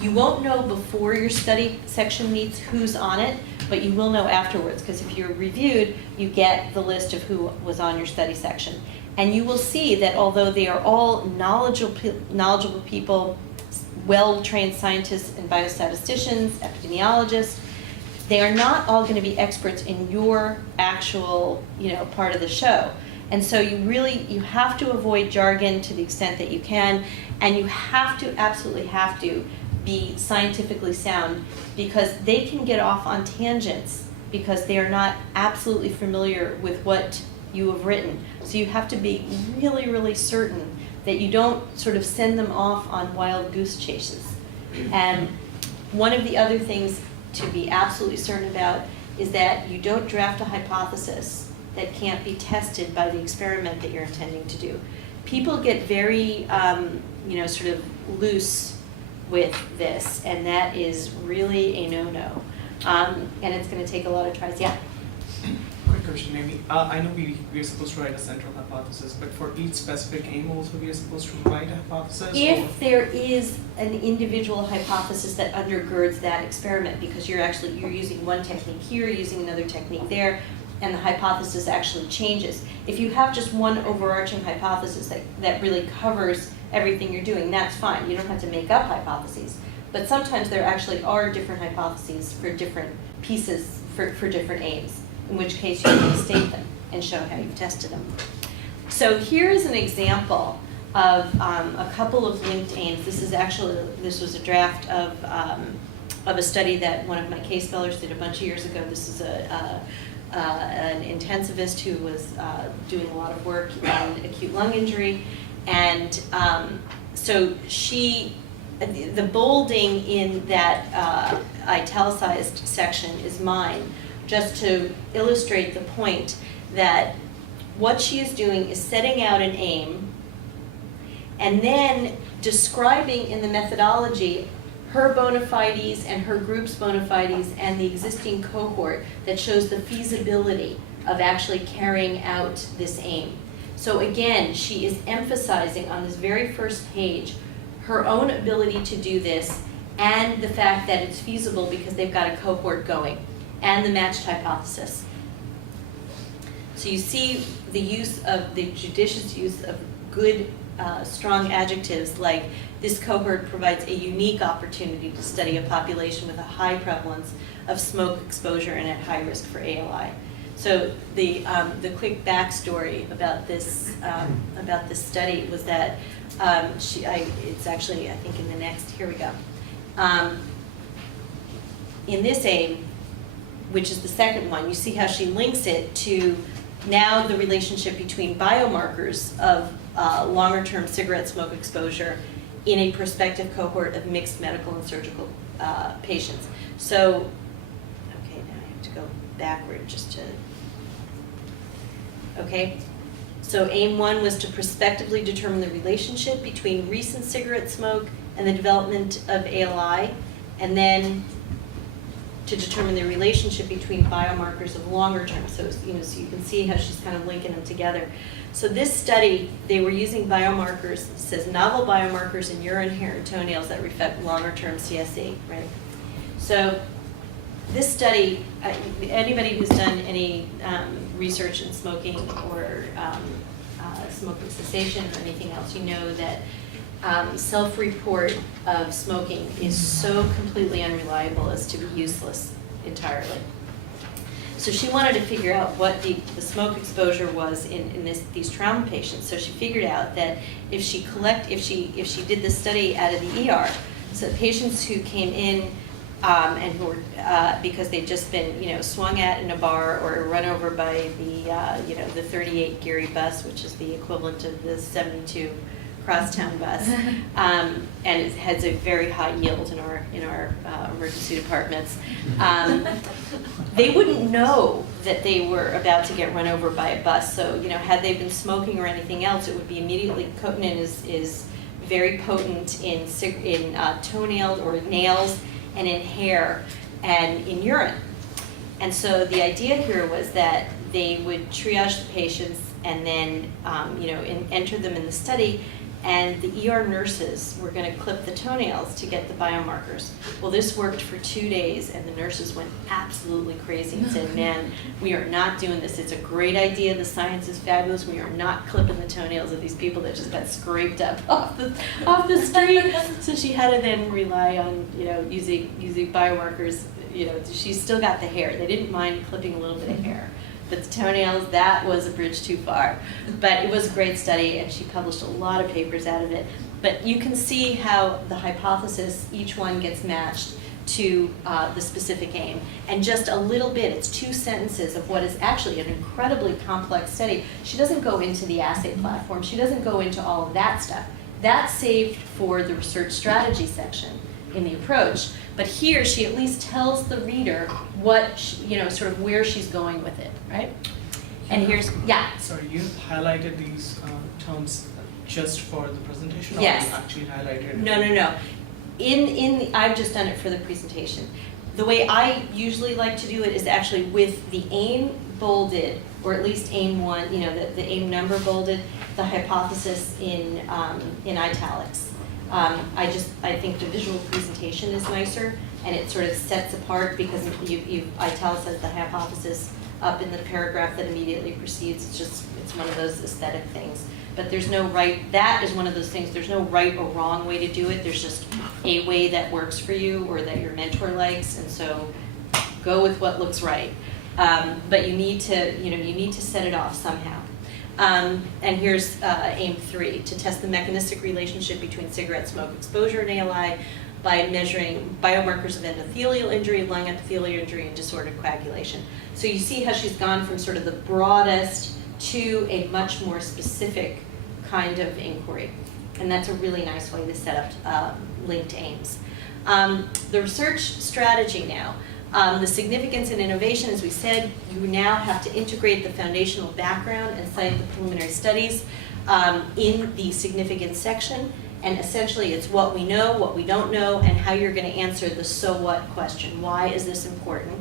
You won't know before your study section meets who's on it, but you will know afterwards, because if you're reviewed, you get the list of who was on your study section. And you will see that although they are all knowledgeable people, well-trained scientists and biostatisticians, epidemiologists, they are not all going to be experts in your actual, part of the show. And so you have to avoid jargon to the extent that you can, and you absolutely have to be scientifically sound, because they can get off on tangents because they are not absolutely familiar with what you have written. So you have to be really, really certain that you don't sort of send them off on wild goose chases. And one of the other things to be absolutely certain about is that you don't draft a hypothesis that can't be tested by the experiment that you're intending to do. People get very, sort of loose with this, and that is really a no-no. And it's going to take a lot of tries. Yeah? Quick question, Amy. I know we're supposed to write a central hypothesis, but for each specific aim also we are supposed to write a hypothesis? If there is an individual hypothesis that undergirds that experiment, because you're using one technique here, using another technique there, and the hypothesis actually changes. If you have just one overarching hypothesis that really covers everything you're doing, that's fine. You don't have to make up hypotheses. But sometimes there actually are different hypotheses for different pieces, for different aims, in which case you can state them and show how you've tested them. So here is an example of a couple of linked aims. This was a draft of a study that one of my case spellers did a bunch of years ago. This is an intensivist who was doing a lot of work in acute lung injury. And so the bolding in that italicized section is mine, just to illustrate the point that what she is doing is setting out an aim and then describing in the methodology her bona fides and her group's bona fides and the existing cohort that shows the feasibility of actually carrying out this aim. So again, she is emphasizing on this very first page her own ability to do this and the fact that it's feasible because they've got a cohort going, and the matched hypothesis. So you see the use of the judicious use of good, strong adjectives like this cohort provides a unique opportunity to study a population with a high prevalence of smoke exposure and at high risk for ALI. So the quick backstory about this study was that it's actually, I think, in the next, here we go. In this aim, which is the second one, you see how she links it to now the relationship between biomarkers of longer-term cigarette smoke exposure in a prospective cohort of mixed medical and surgical patients. So, okay, now I have to go backward just to, okay. So aim 1 was to prospectively determine the relationship between recent cigarette smoke and the development of ALI, and then to determine the relationship between biomarkers of longer term. So, so you can see how she's kind of linking them together. So this study, they were using biomarkers, it says novel biomarkers in urine, hair, and toenails that reflect longer term CSE, right? So this study, anybody who's done any research in smoking or smoking cessation or anything else, you know that self-report of smoking is so completely unreliable as to be useless entirely. So she wanted to figure out what the smoke exposure was in these trauma patients. So she figured out that if she did this study out of the ER, so patients who came in and who were because they'd just been swung at in a bar or run over by the 38 Geary bus, which is the equivalent of the 72 crosstown bus, and it has a very high yield in our emergency departments. They wouldn't know that they were about to get run over by a bus. So had they been smoking or anything else, it would be immediately. Cotinine is very potent in toenails or nails and in hair and in urine. And so the idea here was that they would triage the patients and then enter them in the study, and the ER nurses were going to clip the toenails to get the biomarkers. Well, this worked for 2 days, and the nurses went absolutely crazy and said, man, we are not doing this. It's a great idea. The science is fabulous. We are not clipping the toenails of these people that just got scraped up off the street. So she had to then rely on, using biomarkers. She's still got the hair. They didn't mind clipping a little bit of hair. But the toenails, that was a bridge too far. But it was a great study, and she published a lot of papers out of it. But you can see how the hypothesis, each one gets matched to the specific aim. And just a little bit, it's 2 sentences of what is actually an incredibly complex study. She doesn't go into the assay platform. She doesn't go into all of that stuff. That's saved for the research strategy section in the approach. But here, she at least tells the reader what, sort of where she's going with it, right? And here's, yeah. Sorry, you highlighted these terms just for the presentation, or Yes. you actually highlighted? No. I've just done it for the presentation. The way I usually like to do it is actually with the aim bolded, or at least aim 1, the aim number bolded, the hypothesis in italics. I think the visual presentation is nicer, and it sort of sets apart because you've italicized the hypothesis up in the paragraph that immediately precedes. It's one of those aesthetic things. But there's no right, that is one of those things, there's no right or wrong way to do it. There's just a way that works for you or that your mentor likes, and so go with what looks right. But you need to set it off somehow. And here's aim 3, to test the mechanistic relationship between cigarette smoke exposure and ALI by measuring biomarkers of endothelial injury, lung epithelial injury, and disordered coagulation. So you see how she's gone from sort of the broadest to a much more specific kind of inquiry. And that's a really nice way to set up linked aims. The research strategy now. The significance and innovation, as we said, you now have to integrate the foundational background and cite the preliminary studies in the significance section. And essentially it's what we know, what we don't know, and how you're going to answer the so what question. Why is this important?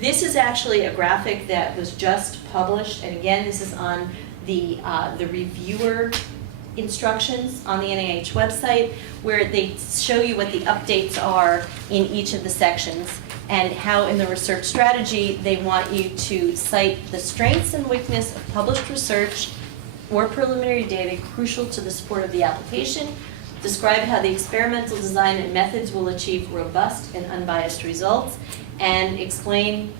This is actually a graphic that was just published, and again, this is on the reviewer instructions on the NIH website, where they show you what the updates are in each of the sections, and how in the research strategy they want you to cite the strengths and weakness of published research or preliminary data crucial to the support of the application, describe how the experimental design and methods will achieve robust and unbiased results, and explain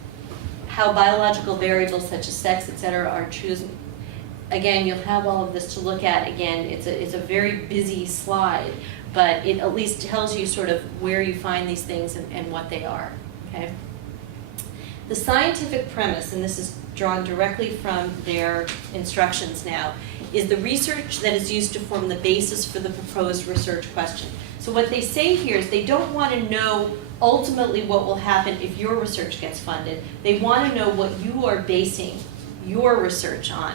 how biological variables such as sex, etc., are chosen. Again, you'll have all of this to look at. Again, it's a very busy slide, but it at least tells you sort of where you find these things and what they are, okay? The scientific premise, and this is drawn directly from their instructions now, is the research that is used to form the basis for the proposed research question. So what they say here is they don't want to know ultimately what will happen if your research gets funded. They want to know what you are basing your research on.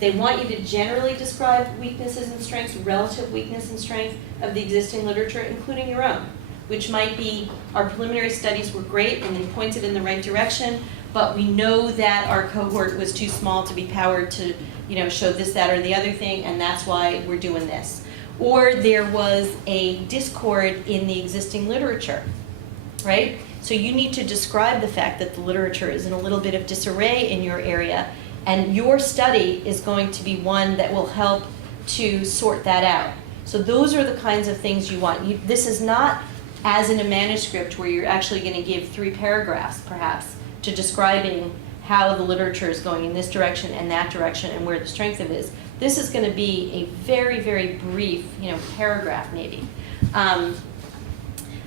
They want you to generally describe weaknesses and strengths, relative weakness and strength of the existing literature, including your own, which might be our preliminary studies were great and they pointed in the right direction, but we know that our cohort was too small to be powered to, show this, that, or the other thing, and that's why we're doing this. Or there was a discord in the existing literature, right? So you need to describe the fact that the literature is in a little bit of disarray in your area, and your study is going to be one that will help to sort that out. So those are the kinds of things you want. This is not as in a manuscript where you're actually going to give 3 paragraphs, perhaps, to describing how the literature is going in this direction and that direction and where the strength of it is. This is going to be a very, very brief, paragraph maybe.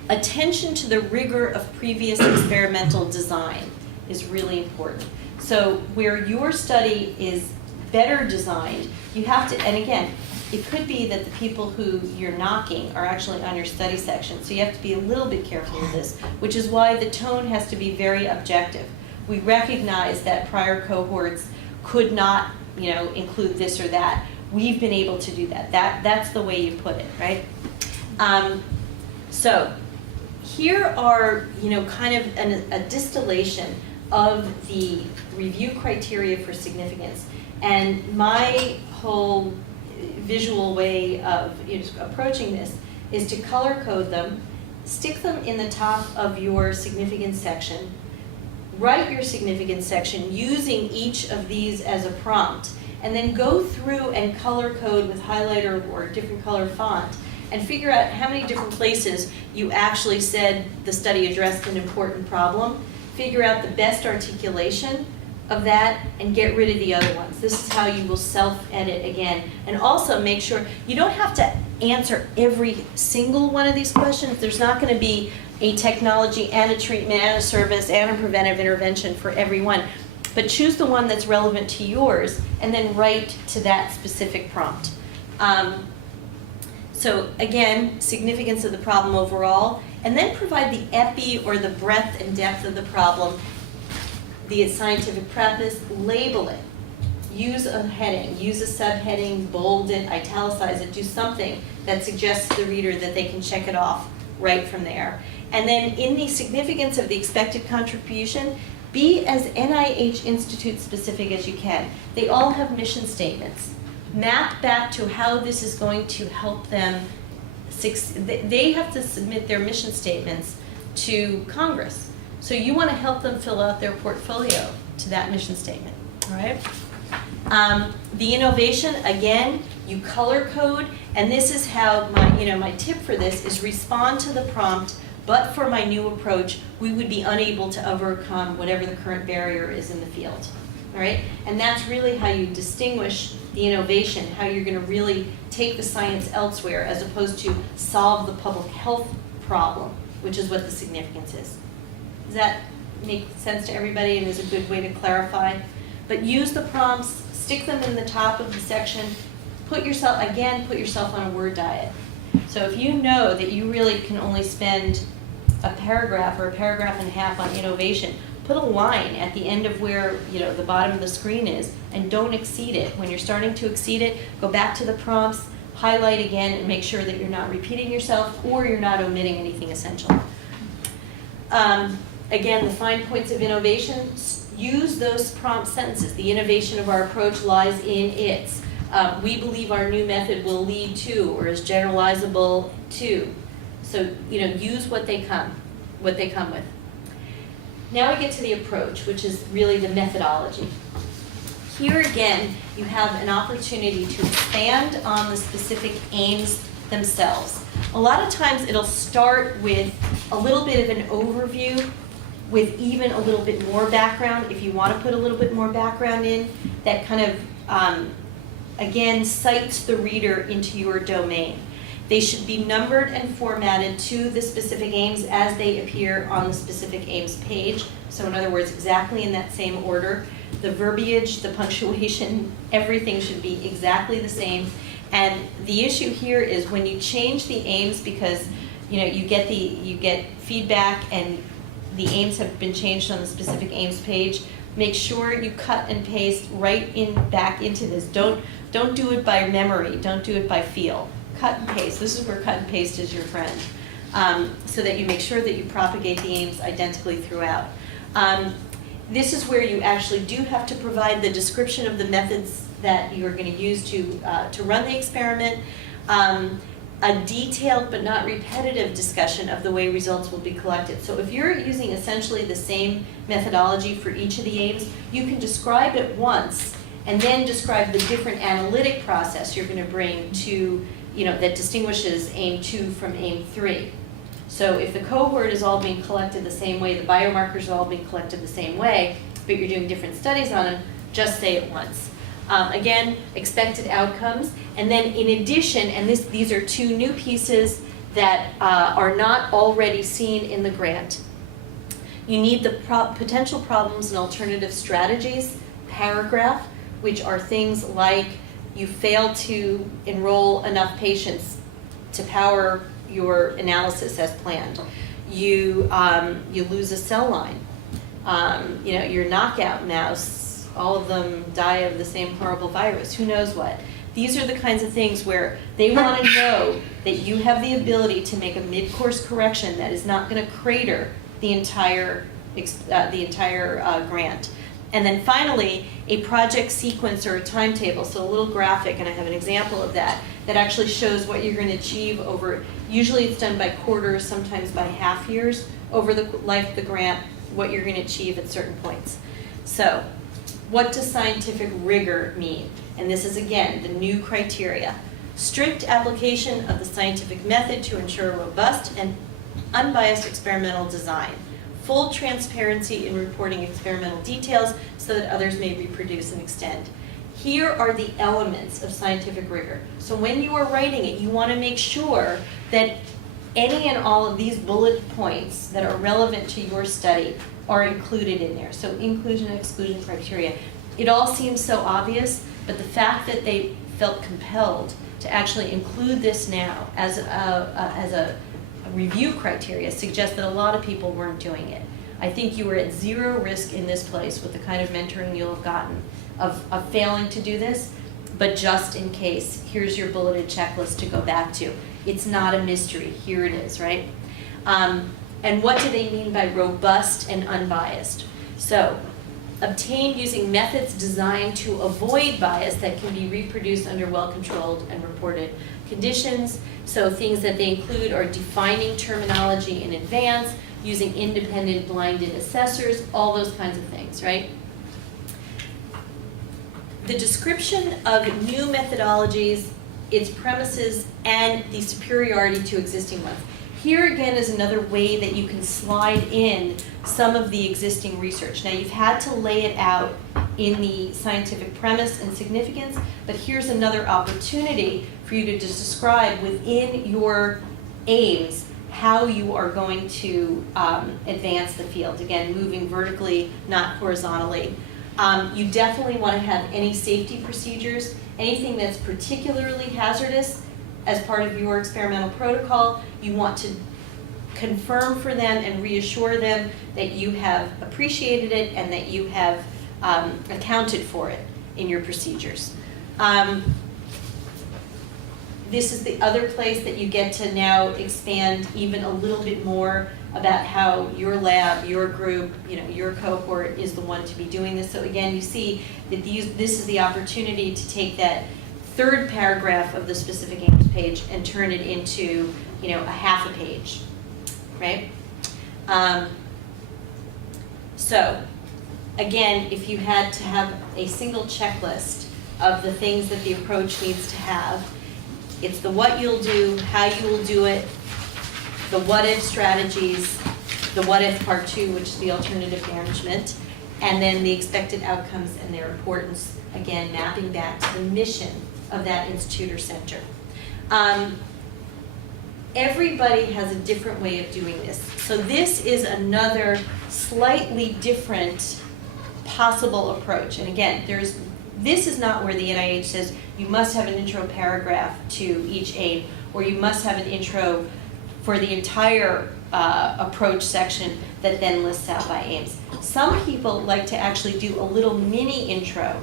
Attention to the rigor of previous experimental design is really important. So where your study is better designed, you have to, and again, it could be that the people who you're knocking are actually on your study section, so you have to be a little bit careful with this, which is why the tone has to be very objective. We recognize that prior cohorts could not, include this or that. We've been able to do that. That's the way you put it, right? So here are, kind of a distillation of the review criteria for significance. And my whole visual way of approaching this is to color code them, stick them in the top of your significance section, write your significance section using each of these as a prompt, and then go through and color code with highlighter or different color font and figure out how many different places you actually said the study addressed an important problem, figure out the best articulation of that, and get rid of the other ones. This is how you will self-edit again. And also make sure you don't have to answer every single one of these questions. There's not going to be a technology and a treatment and a service and a preventive intervention for everyone. But choose the one that's relevant to yours and then write to that specific prompt. So again, significance of the problem overall, and then provide the epi or the breadth and depth of the problem, the scientific preface, label it. Use a heading, use a subheading, bold it, italicize it, do something that suggests to the reader that they can check it off right from there. And then in the significance of the expected contribution, be as NIH Institute specific as you can. They all have mission statements. Map back to how this is going to help them. They have to submit their mission statements to Congress. So you want to help them fill out their portfolio to that mission statement, all right? The innovation, again, you color code, and this is how my tip for this is respond to the prompt, but for my new approach, we would be unable to overcome whatever the current barrier is in the field, all right? And that's really how you distinguish the innovation, how you're going to really take the science elsewhere as opposed to solve the public health problem, which is what the significance is. Does that make sense to everybody and is a good way to clarify? But use the prompts, stick them in the top of the section, put yourself on a word diet. So So if you know that you really can only spend a paragraph or a paragraph and a half on innovation, put a line at the end of where the bottom of the screen is, and don't exceed it. When you're starting to exceed it, go back to the prompts, highlight again, and make sure that you're not repeating yourself or you're not omitting anything essential. Again, the fine points of innovation, use those prompt sentences. The innovation of our approach lies in its. We believe our new method will lead to, or is generalizable to. So, use what they come with. Now we get to the approach, which is really the methodology. Here again, you have an opportunity to expand on the specific aims themselves. A lot of times it'll start with a little bit of an overview with even a little bit more background. If you want to put a little bit more background in, that kind of, again, cites the reader into your domain. They should be numbered and formatted to the specific aims as they appear on the specific aims page. So in other words, exactly in that same order. The verbiage, the punctuation, everything should be exactly the same. And the issue here is when you change the aims, because you get feedback and the aims have been changed on the specific aims page, make sure you cut and paste back into this. Don't do it by memory. Don't do it by feel. Cut and paste. This is where cut and paste is your friend, so that you make sure that you propagate the aims identically throughout. This is where you actually do have to provide the description of the methods that you're going to use to run the experiment, a detailed but not repetitive discussion of the way results will be collected. So if you're using essentially the same methodology for each of the aims, you can describe it once and then describe the different analytic process you're going to bring to, that distinguishes aim 2 from aim 3. So if the cohort is all being collected the same way, the biomarkers are all being collected the same way, but you're doing different studies on them, just say it once. Again, expected outcomes, and then in addition, and these are 2 new pieces that are not already seen in the grant. You need the potential problems and alternative strategies paragraph, which are things like you fail to enroll enough patients to power your analysis as planned. You lose a cell line. Your knockout mouse, all of them die of the same horrible virus. Who knows what? These are the kinds of things where they want to know that you have the ability to make a mid-course correction that is not going to crater the entire grant. And then finally, a project sequence or a timetable, so a little graphic, and I have an example of that actually shows what you're going to achieve over, usually it's done by quarters, sometimes by half years, over the life of the grant, what you're going to achieve at certain points. So, what does scientific rigor mean? And this is, again, the new criteria. Strict application of the scientific method to ensure robust and unbiased experimental design. Full transparency in reporting experimental details so that others may reproduce and extend. Here are the elements of scientific rigor. So when you are writing it, you want to make sure that any and all of these bullet points that are relevant to your study are included in there. So inclusion and exclusion criteria. It all seems so obvious, but the fact that they felt compelled to actually include this now as a review criteria suggests that a lot of people weren't doing it. I think you were at zero risk in this place with the kind of mentoring you'll have gotten of failing to do this, but just in case, here's your bulleted checklist to go back to. It's not a mystery, here it is, right? And what do they mean by robust and unbiased? So, obtained using methods designed to avoid bias that can be reproduced under well-controlled and reported conditions. So things that they include are defining terminology in advance, using independent blinded assessors, all those kinds of things, right? The description of new methodologies, its premises, and the superiority to existing ones. Here again is another way that you can slide in some of the existing research. Now you've had to lay it out in the scientific premise and significance, but here's another opportunity for you to just describe within your aims how you are going to advance the field. Again, moving vertically, not horizontally. You definitely want to have any safety procedures. Anything that's particularly hazardous, as part of your experimental protocol. You want to confirm for them and reassure them that you have appreciated it and that you have accounted for it in your procedures. This is the other place that you get to now expand even a little bit more about how your lab, your group, your cohort is the one to be doing this. So again, you see that this is the opportunity to take that third paragraph of the specific aims page and turn it into, a half a page, right? So again, if you had to have a single checklist of the things that the approach needs to have, it's the what you'll do, how you will do it, the what-if strategies, the what-if part 2, which is the alternative management, and then the expected outcomes and their importance, again, mapping back to the mission of that institute or center. Everybody has a different way of doing this. So this is another slightly different possible approach. And again, this is not where the NIH says you must have an intro paragraph to each aim, or you must have an intro for the entire approach section that then lists out by aims. Some people like to actually do a little mini intro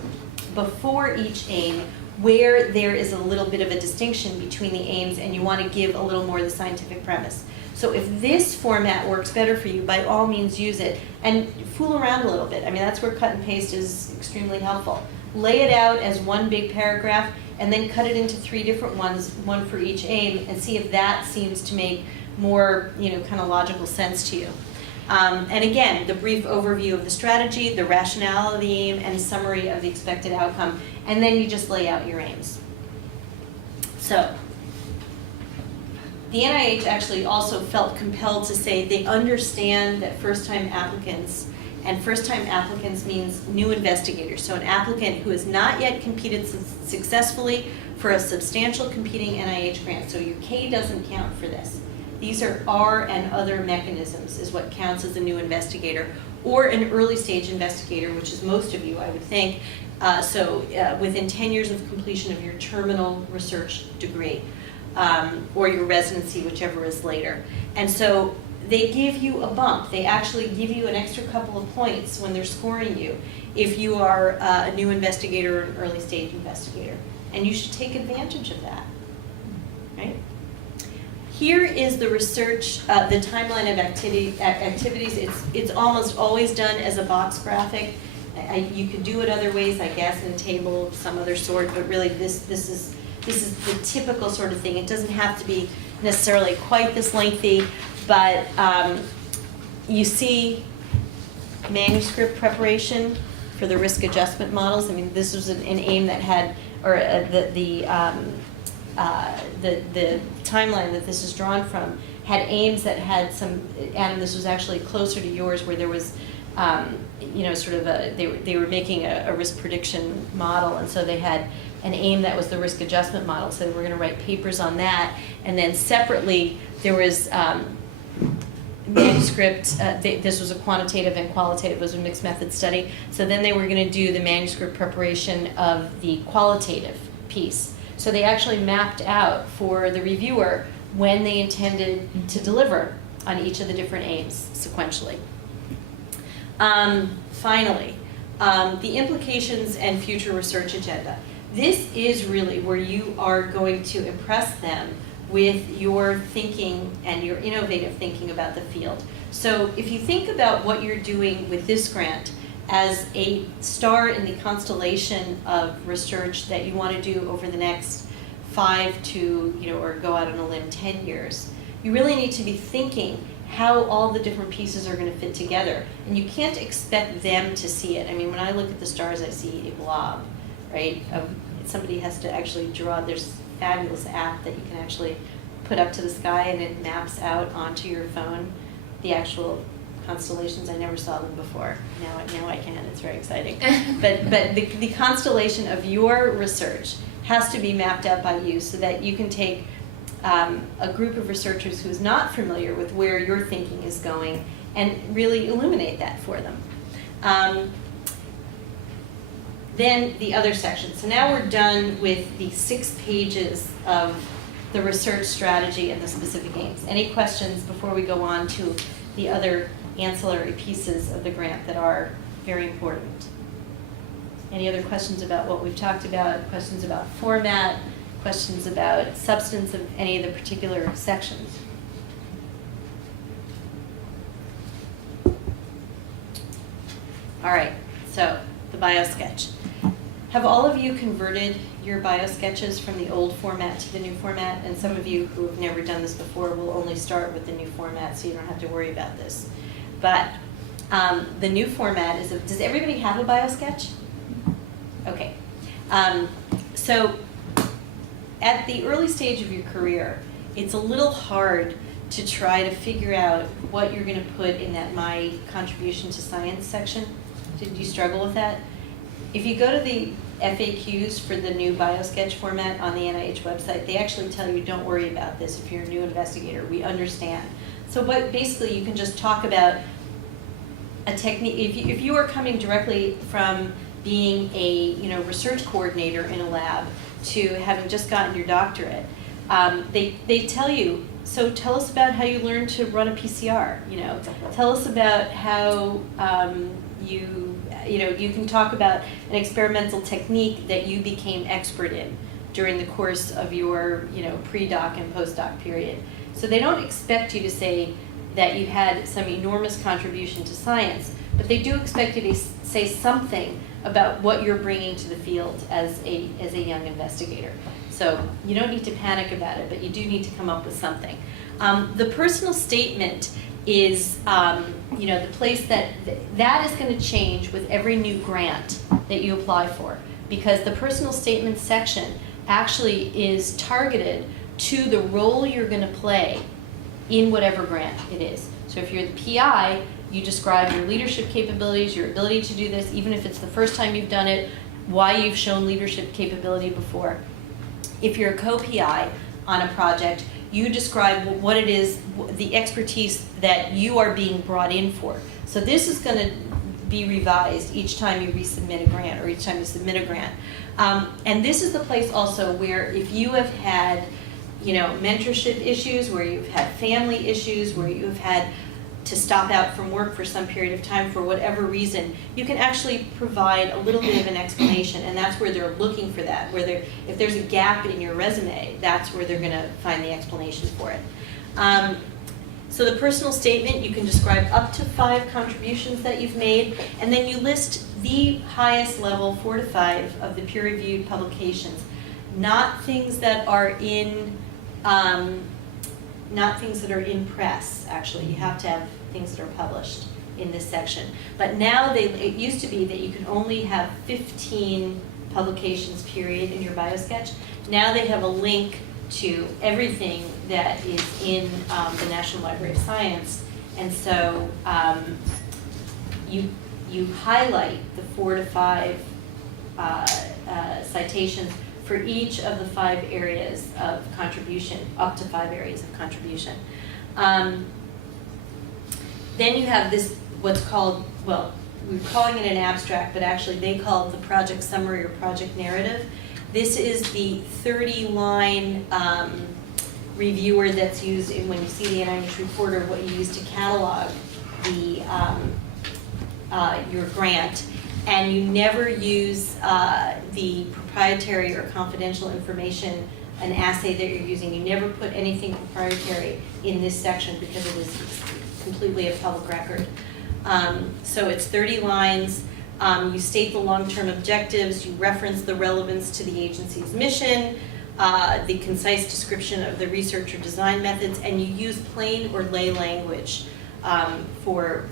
before each aim where there is a little bit of a distinction between the aims and you want to give a little more of the scientific premise. So if this format works better for you, by all means use it and fool around a little bit. I mean, that's where cut and paste is extremely helpful. Lay it out as one big paragraph and then cut it into 3 different ones, one for each aim, and see if that seems to make more, kind of logical sense to you. And again, the brief overview of the strategy, the rationale of the aim, and summary of the expected outcome, and then you just lay out your aims. So, the NIH actually also felt compelled to say they understand that first-time applicants, and first-time applicants means new investigators, so an applicant who has not yet competed successfully for a substantial competing NIH grant, so your K doesn't count for this. These are R and other mechanisms is what counts as a new investigator, or an early stage investigator, which is most of you, I would think, within 10 years of completion of your terminal research degree, or your residency, whichever is later. And so they give you a bump. They actually give you an extra couple of points when they're scoring you if you are a new investigator or an early stage investigator. And you should take advantage of that, right? Here is the research, the timeline of activities. It's almost always done as a box graphic. You could do it other ways, I guess, in a table of some other sort, but really this is the typical sort of thing. It doesn't have to be necessarily quite this lengthy, but you see manuscript preparation for the risk adjustment models. I mean, this was an aim that had, or the timeline that this is drawn from had aims that had some, Adam, this was actually closer to yours, where there was, sort of they were making a risk prediction model, and so they had an aim that was the risk adjustment model, so we're going to write papers on that, and then separately there was manuscript, this was a quantitative and qualitative, it was a mixed method study, so then they were going to do the manuscript preparation of the qualitative piece. So they actually mapped out for the reviewer when they intended to deliver on each of the different aims sequentially. Finally, the implications and future research agenda. This is really where you are going to impress them with your thinking and your innovative thinking about the field. So if you think about what you're doing with this grant as a star in the constellation of research that you want to do over the next 5 to, or go out on a limb, 10 years, you really need to be thinking how all the different pieces are going to fit together. And you can't expect them to see it. I mean, when I look at the stars, I see a blob, right? Somebody has to actually draw. There's a fabulous app that you can actually put up to the sky, and it maps out onto your phone the actual constellations. I never saw them before. Now I can. It's very exciting. But the constellation of your research has to be mapped out by you so that you can take a group of researchers who is not familiar with where your thinking is going and really illuminate that for them. Then the other section. So now we're done with the 6 pages of the research strategy and the specific aims. Any questions before we go on to the other ancillary pieces of the grant that are very important? Any other questions about what we've talked about, questions about format, questions about substance of any of the particular sections? All right, so the Biosketch. Have all of you converted your Biosketches from the old format to the new format? And some of you who have never done this before will only start with the new format, so you don't have to worry about this. But the new format is, does everybody have a Biosketch? Okay. So at the early stage of your career, it's a little hard to try to figure out what you're going to put in that My Contribution to Science section. Did you struggle with that? If you go to the FAQs for the new Biosketch format on the NIH website, they actually tell you, don't worry about this if you're a new investigator, we understand. So but basically you can just talk about a technique. If you are coming directly from being a research coordinator in a lab to having just gotten your doctorate, they tell you, so tell us about how you learned to run a PCR, tell us about how you can talk about an experimental technique that you became expert in during the course of your pre-doc and post-doc period. So they don't expect you to say that you had some enormous contribution to science, but they do expect you to say something about what you're bringing to the field as a young investigator. So you don't need to panic about it, but you do need to come up with something. The personal statement is the place that is going to change with every new grant that you apply for, because the personal statement section actually is targeted to the role you're going to play in whatever grant it is. So if you're the PI, you describe your leadership capabilities, your ability to do this, even if it's the first time you've done it, why you've shown leadership capability before. If you're a co-PI on a project, you describe what it is, the expertise that you are being brought in for. So this is going to be revised each time you resubmit a grant or each time you submit a grant. And this is the place also where if you have had mentorship issues, where you've had family issues, where you've had to stop out from work for some period of time for whatever reason, you can actually provide a little bit of an explanation, and that's where they're looking for that. If there's a gap in your resume, that's where they're going to find the explanation for it. So the personal statement, you can describe up to 5 contributions that you've made, and then you list the highest level, 4 to 5, of the peer-reviewed publications, not things that are in press, actually. You have to have things that are published in this section. But now it used to be that you could only have 15 publications period in your Biosketch. Now they have a link to everything that is in the National Library of Science. And so you highlight the 4 to 5 citations for each of the 5 areas of contribution, up to 5 areas of contribution. Then you have this, what's called, well, we're calling it an abstract, but actually they call it the project summary or project narrative. This is the 30-line reviewer that's used when you see the NIH Reporter, what you use to catalog your grant. And you never use the proprietary or confidential information, an assay that you're using. You never put anything proprietary in this section because it is completely a public record. So it's 30 lines. You state the long-term objectives. You reference the relevance to the agency's mission, the concise description of the research or design methods, and you use plain or lay language for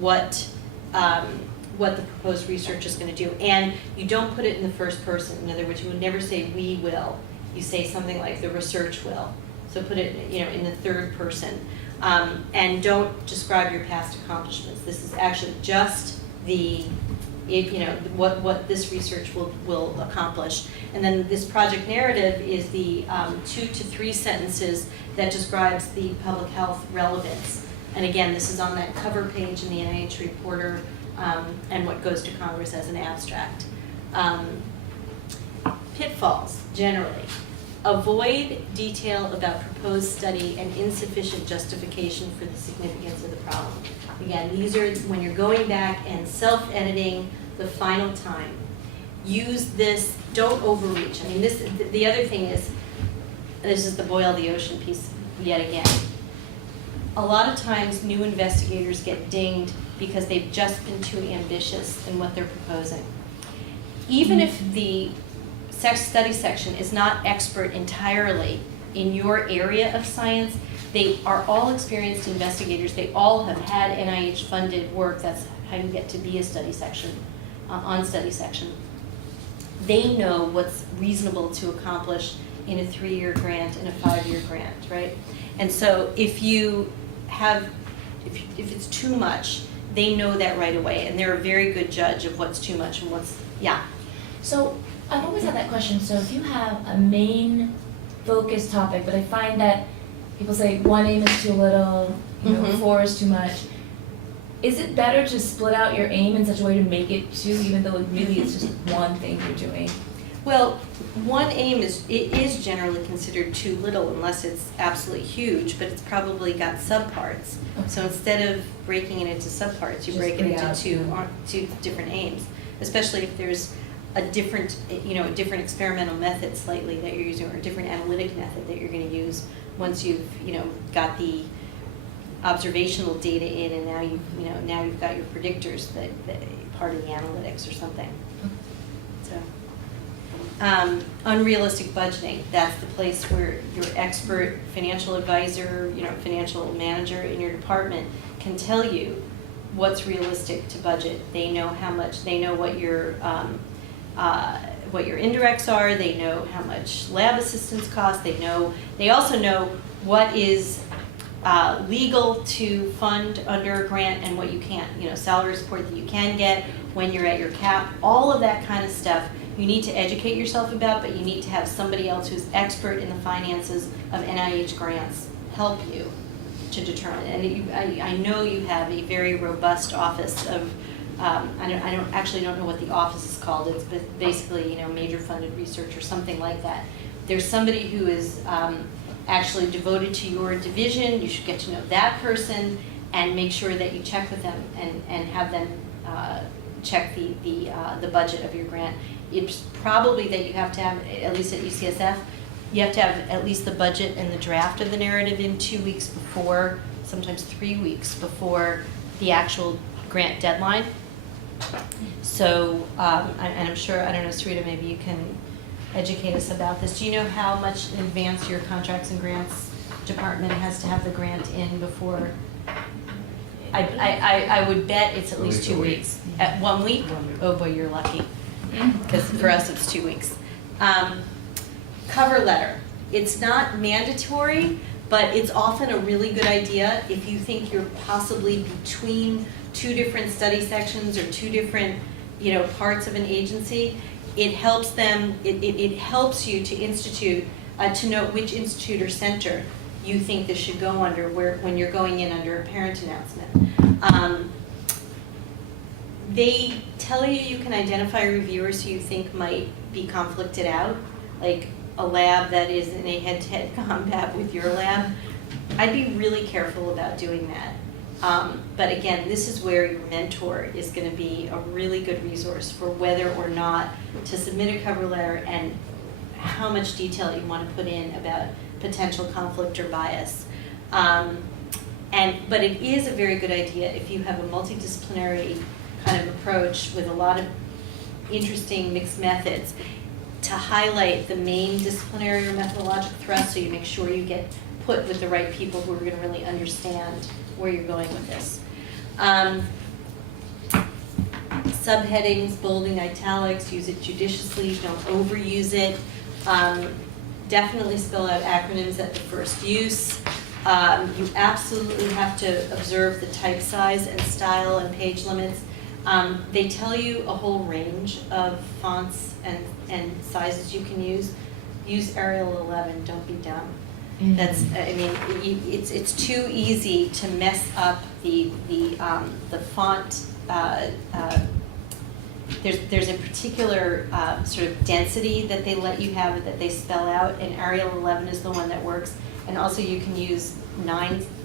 what the proposed research is going to do. And you don't put it in the first person. In other words, you would never say we will. You say something like the research will. So put it in the third person. And don't describe your past accomplishments. This is actually just what this research will accomplish. And then this project narrative is the 2 to 3 sentences that describes the public health relevance. And again, this is on that cover page in the NIH Reporter, and what goes to Congress as an abstract. Pitfalls, generally. avoid detail about proposed study and insufficient justification for the significance of the problem. Again, these are when you're going back and self-editing the final time. Use this, don't overreach. I mean, the other thing is, this is the boil the ocean piece yet again. A lot of times new investigators get dinged because they've just been too ambitious in what they're proposing. Even if the study section is not expert entirely in your area of science, they are all experienced investigators. They all have had NIH-funded work. That's how you get to be a study section, on study section. They know what's reasonable to accomplish in a 3-year grant and a 5-year grant, right? And so if it's too much, they know that right away, and they're a very good judge of what's too much and what's, yeah. So I've always had that question. So if you have a main focus topic, but I find that people say 1 aim is too little, 4 is too much. Is it better to split out your aim in such a way to make it 2, even though it really is just one thing you're doing? Well, 1 aim is generally considered too little unless it's absolutely huge, but it's probably got subparts. Okay. So instead of breaking it into subparts, you Just break it bring into out two different aims, especially if there's a different experimental method slightly that you're using, or a different analytic method that you're going to use once you've got the observational data in, and now you've got your predictors that part of the analytics or something. So unrealistic budgeting, that's the place where your expert financial advisor, financial manager in your department can tell you what's realistic to budget. They know how much, they know what your indirects are, they know how much lab assistance costs, they also know what is legal to fund under a grant and what you can't, salary support that you can get when you're at your cap, all of that kind of stuff you need to educate yourself about, but you need to have somebody else who's expert in the finances of NIH grants help you to determine. And I know you have a very robust office of, I don't know what the office is called. It's basically, major funded research or something like that. There's somebody who is actually devoted to your division. You should get to know that person and make sure that you check with them and have them check the budget of your grant. It's probably that you have to have, at least at UCSF, you have to have at least the budget and the draft of the narrative in 2 weeks before, sometimes 3 weeks before the actual grant deadline. So, and I'm sure, I don't know, Sarita, maybe you can educate us about this. Do you know how much in advance your contracts and grants department has to have the grant in before? I would bet it's at least 2 weeks. At 1 week? Oh boy, you're lucky. Because for us it's 2 weeks. Cover letter. It's not mandatory, but it's often a really good idea if you think you're possibly between 2 different study sections or 2 different, parts of an agency. It helps them. It helps you to institute to know which institute or center you think this should go under when you're going in under a parent announcement. They tell you can identify reviewers who you think might be conflicted out, like a lab that is in a head-to-head combat with your lab. I'd be really careful about doing that. But again, this is where your mentor is going to be a really good resource for whether or not to submit a cover letter and how much detail you want to put in about potential conflict or bias. But it is a very good idea if you have a multidisciplinary kind of approach with a lot of interesting mixed methods to highlight the main disciplinary or methodologic thrust, so you make sure you get put with the right people who are going to really understand where you're going with this. Subheadings, bolding, italics, use it judiciously, don't overuse it. Definitely spell out acronyms at the first use. You absolutely have to observe the type size and style and page limits. They tell you a whole range of fonts and sizes you can use. Use Arial 11, don't be dumb. That's, it's too easy to mess up the font there's a particular sort of density that they let you have, that they spell out, and Arial 11 is the one that works. And also you can use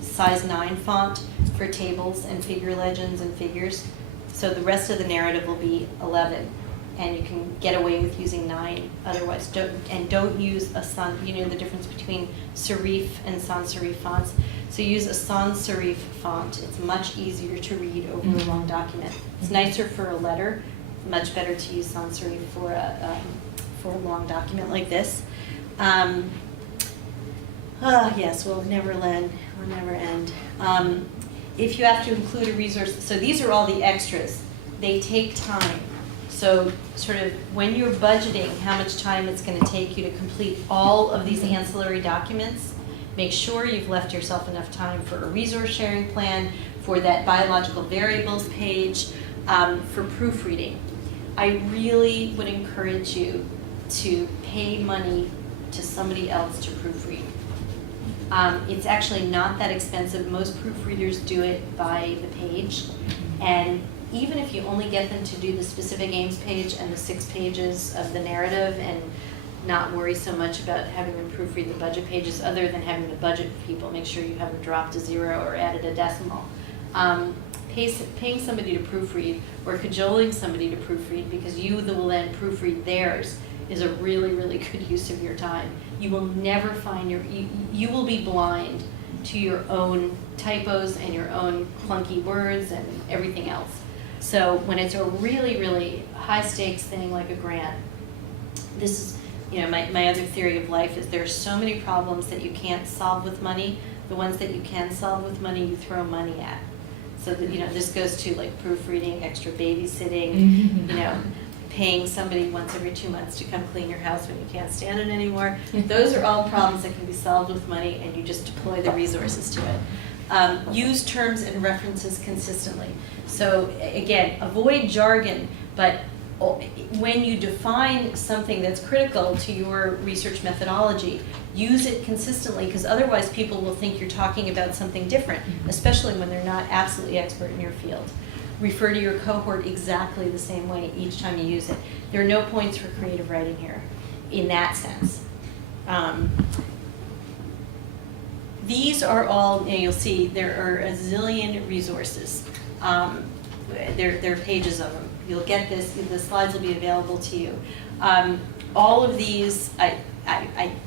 size 9 font for tables and figure legends and figures. So the rest of the narrative will be 11, and you can get away with using 9 otherwise. Don't use a you know the difference between serif and sans serif fonts. So use a sans serif font. It's much easier to read over a long document. It's nicer for a letter, much better to use sans serif for a long document like this. Yes, we'll never end. If you have to include a resource, so these are all the extras. They take time. So sort of when you're budgeting how much time it's going to take you to complete all of these ancillary documents, make sure you've left yourself enough time for a resource sharing plan, for that biological variables page, for proofreading. I really would encourage you to pay money to somebody else to proofread. It's actually not that expensive. Most proofreaders do it by the page. And even if you only get them to do the specific aims page and the 6 pages of the narrative and not worry so much about having them proofread the budget pages, other than having to budget people, make sure you haven't dropped a 0 or added a decimal. Paying somebody to proofread or cajoling somebody to proofread because you will then proofread theirs is a really, really good use of your time. You will never find you will be blind to your own typos and your own clunky words and everything else. So when it's a really, really high stakes thing like a grant, this is, you know, my other theory of life is there are so many problems that you can't solve with money. The ones that you can solve with money, you throw money at. So that, you know, this goes to like proofreading, extra babysitting, you know, paying somebody once every 2 months to come clean your house when you can't stand it anymore. Those are all problems that can be solved with money, and you just deploy the resources to it. Use terms and references consistently. So again, avoid jargon, but when you define something that's critical to your research methodology, use it consistently, because otherwise people will think you're talking about something different, especially when they're not absolutely expert in your field. Refer to your cohort exactly the same way each time you use it. There are no points for creative writing here in that sense. These are all, you'll see there are a zillion resources. There are pages of them. You'll get this, the slides will be available to you. All of these, I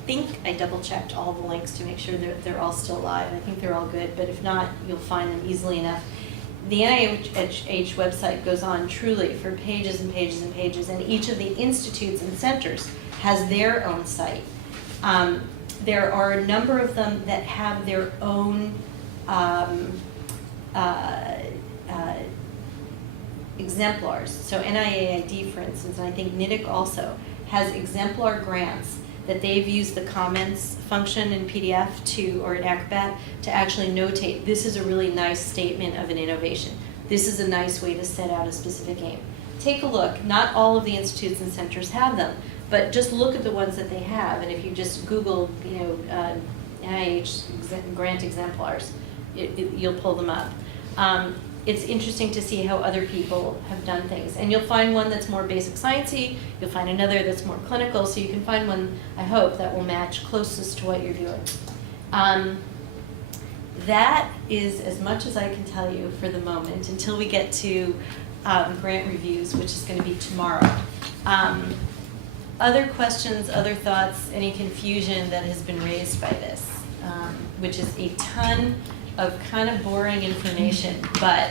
think I double checked all the links to make sure they're all still live. I think they're all good, but if not, you'll find them easily enough. The NIH website goes on truly for pages and pages and pages, and each of the institutes and centers has their own site. There are a number of them that have their own exemplars. So NIAID, for instance, and I think NIDIC also, has exemplar grants that they've used the comments function in PDF or in Acrobat to actually notate, this is a really nice statement of an innovation. This is a nice way to set out a specific aim. Take a look. Not all of the institutes and centers have them, but just look at the ones that they have, and if you just Google, you know, NIH grant exemplars, you'll pull them up. It's interesting to see how other people have done things. And you'll find one that's more basic sciencey, you'll find another that's more clinical, so you can find one, I hope, that will match closest to what you're doing. That is as much as I can tell you for the moment, until we get to grant reviews, which is going to be tomorrow. Other questions, other thoughts, any confusion that has been raised by this, which is a ton of kind of boring information, but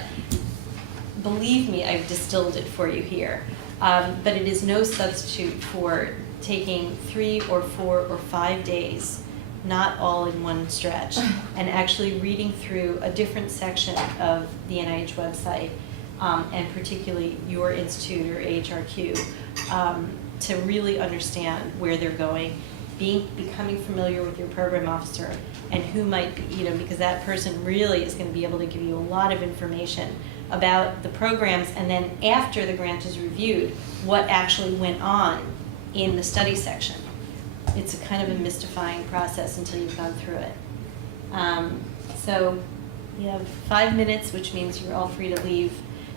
believe me, I've distilled it for you here. But it is no substitute for taking 3 or 4 or 5 days, not all in one stretch, and actually reading through a different section of the NIH website, and particularly your institute or AHRQ, to really understand where they're going, becoming familiar with your program officer and who might be, you know, because that person really is going to be able to give you a lot of information about the programs, and then after the grant is reviewed, what actually went on in the study section. It's a kind of a mystifying process until you've gone through it. So you have 5 minutes, which means you're all free to leave.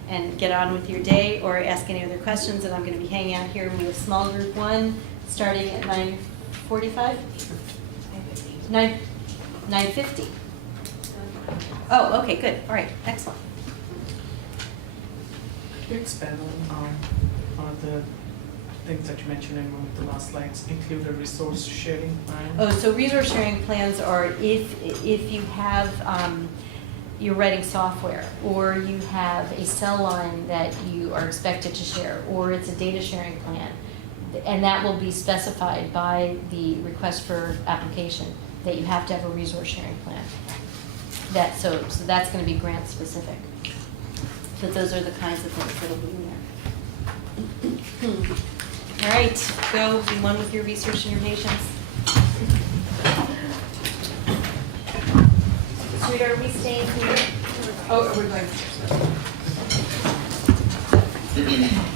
and get on with your day or ask any other questions, and I'm going to be hanging out here. We have small group 1 starting at 9:45? 9:50. Oh, okay, good. All right, excellent. Could you expand on one of the things that you mentioned in one of the last slides, include a resource sharing plan? Oh, so resource sharing plans are if you have, you're writing software, or you have a cell line that you are expected to share, or it's a data sharing plan, and that will be specified by the request for application, that you have to have a resource sharing plan. So that's going to be grant specific. So those are the kinds of things that'll be in there. All right, go be one with your research and your patients. Sweetheart, are we staying here? Oh, are we going?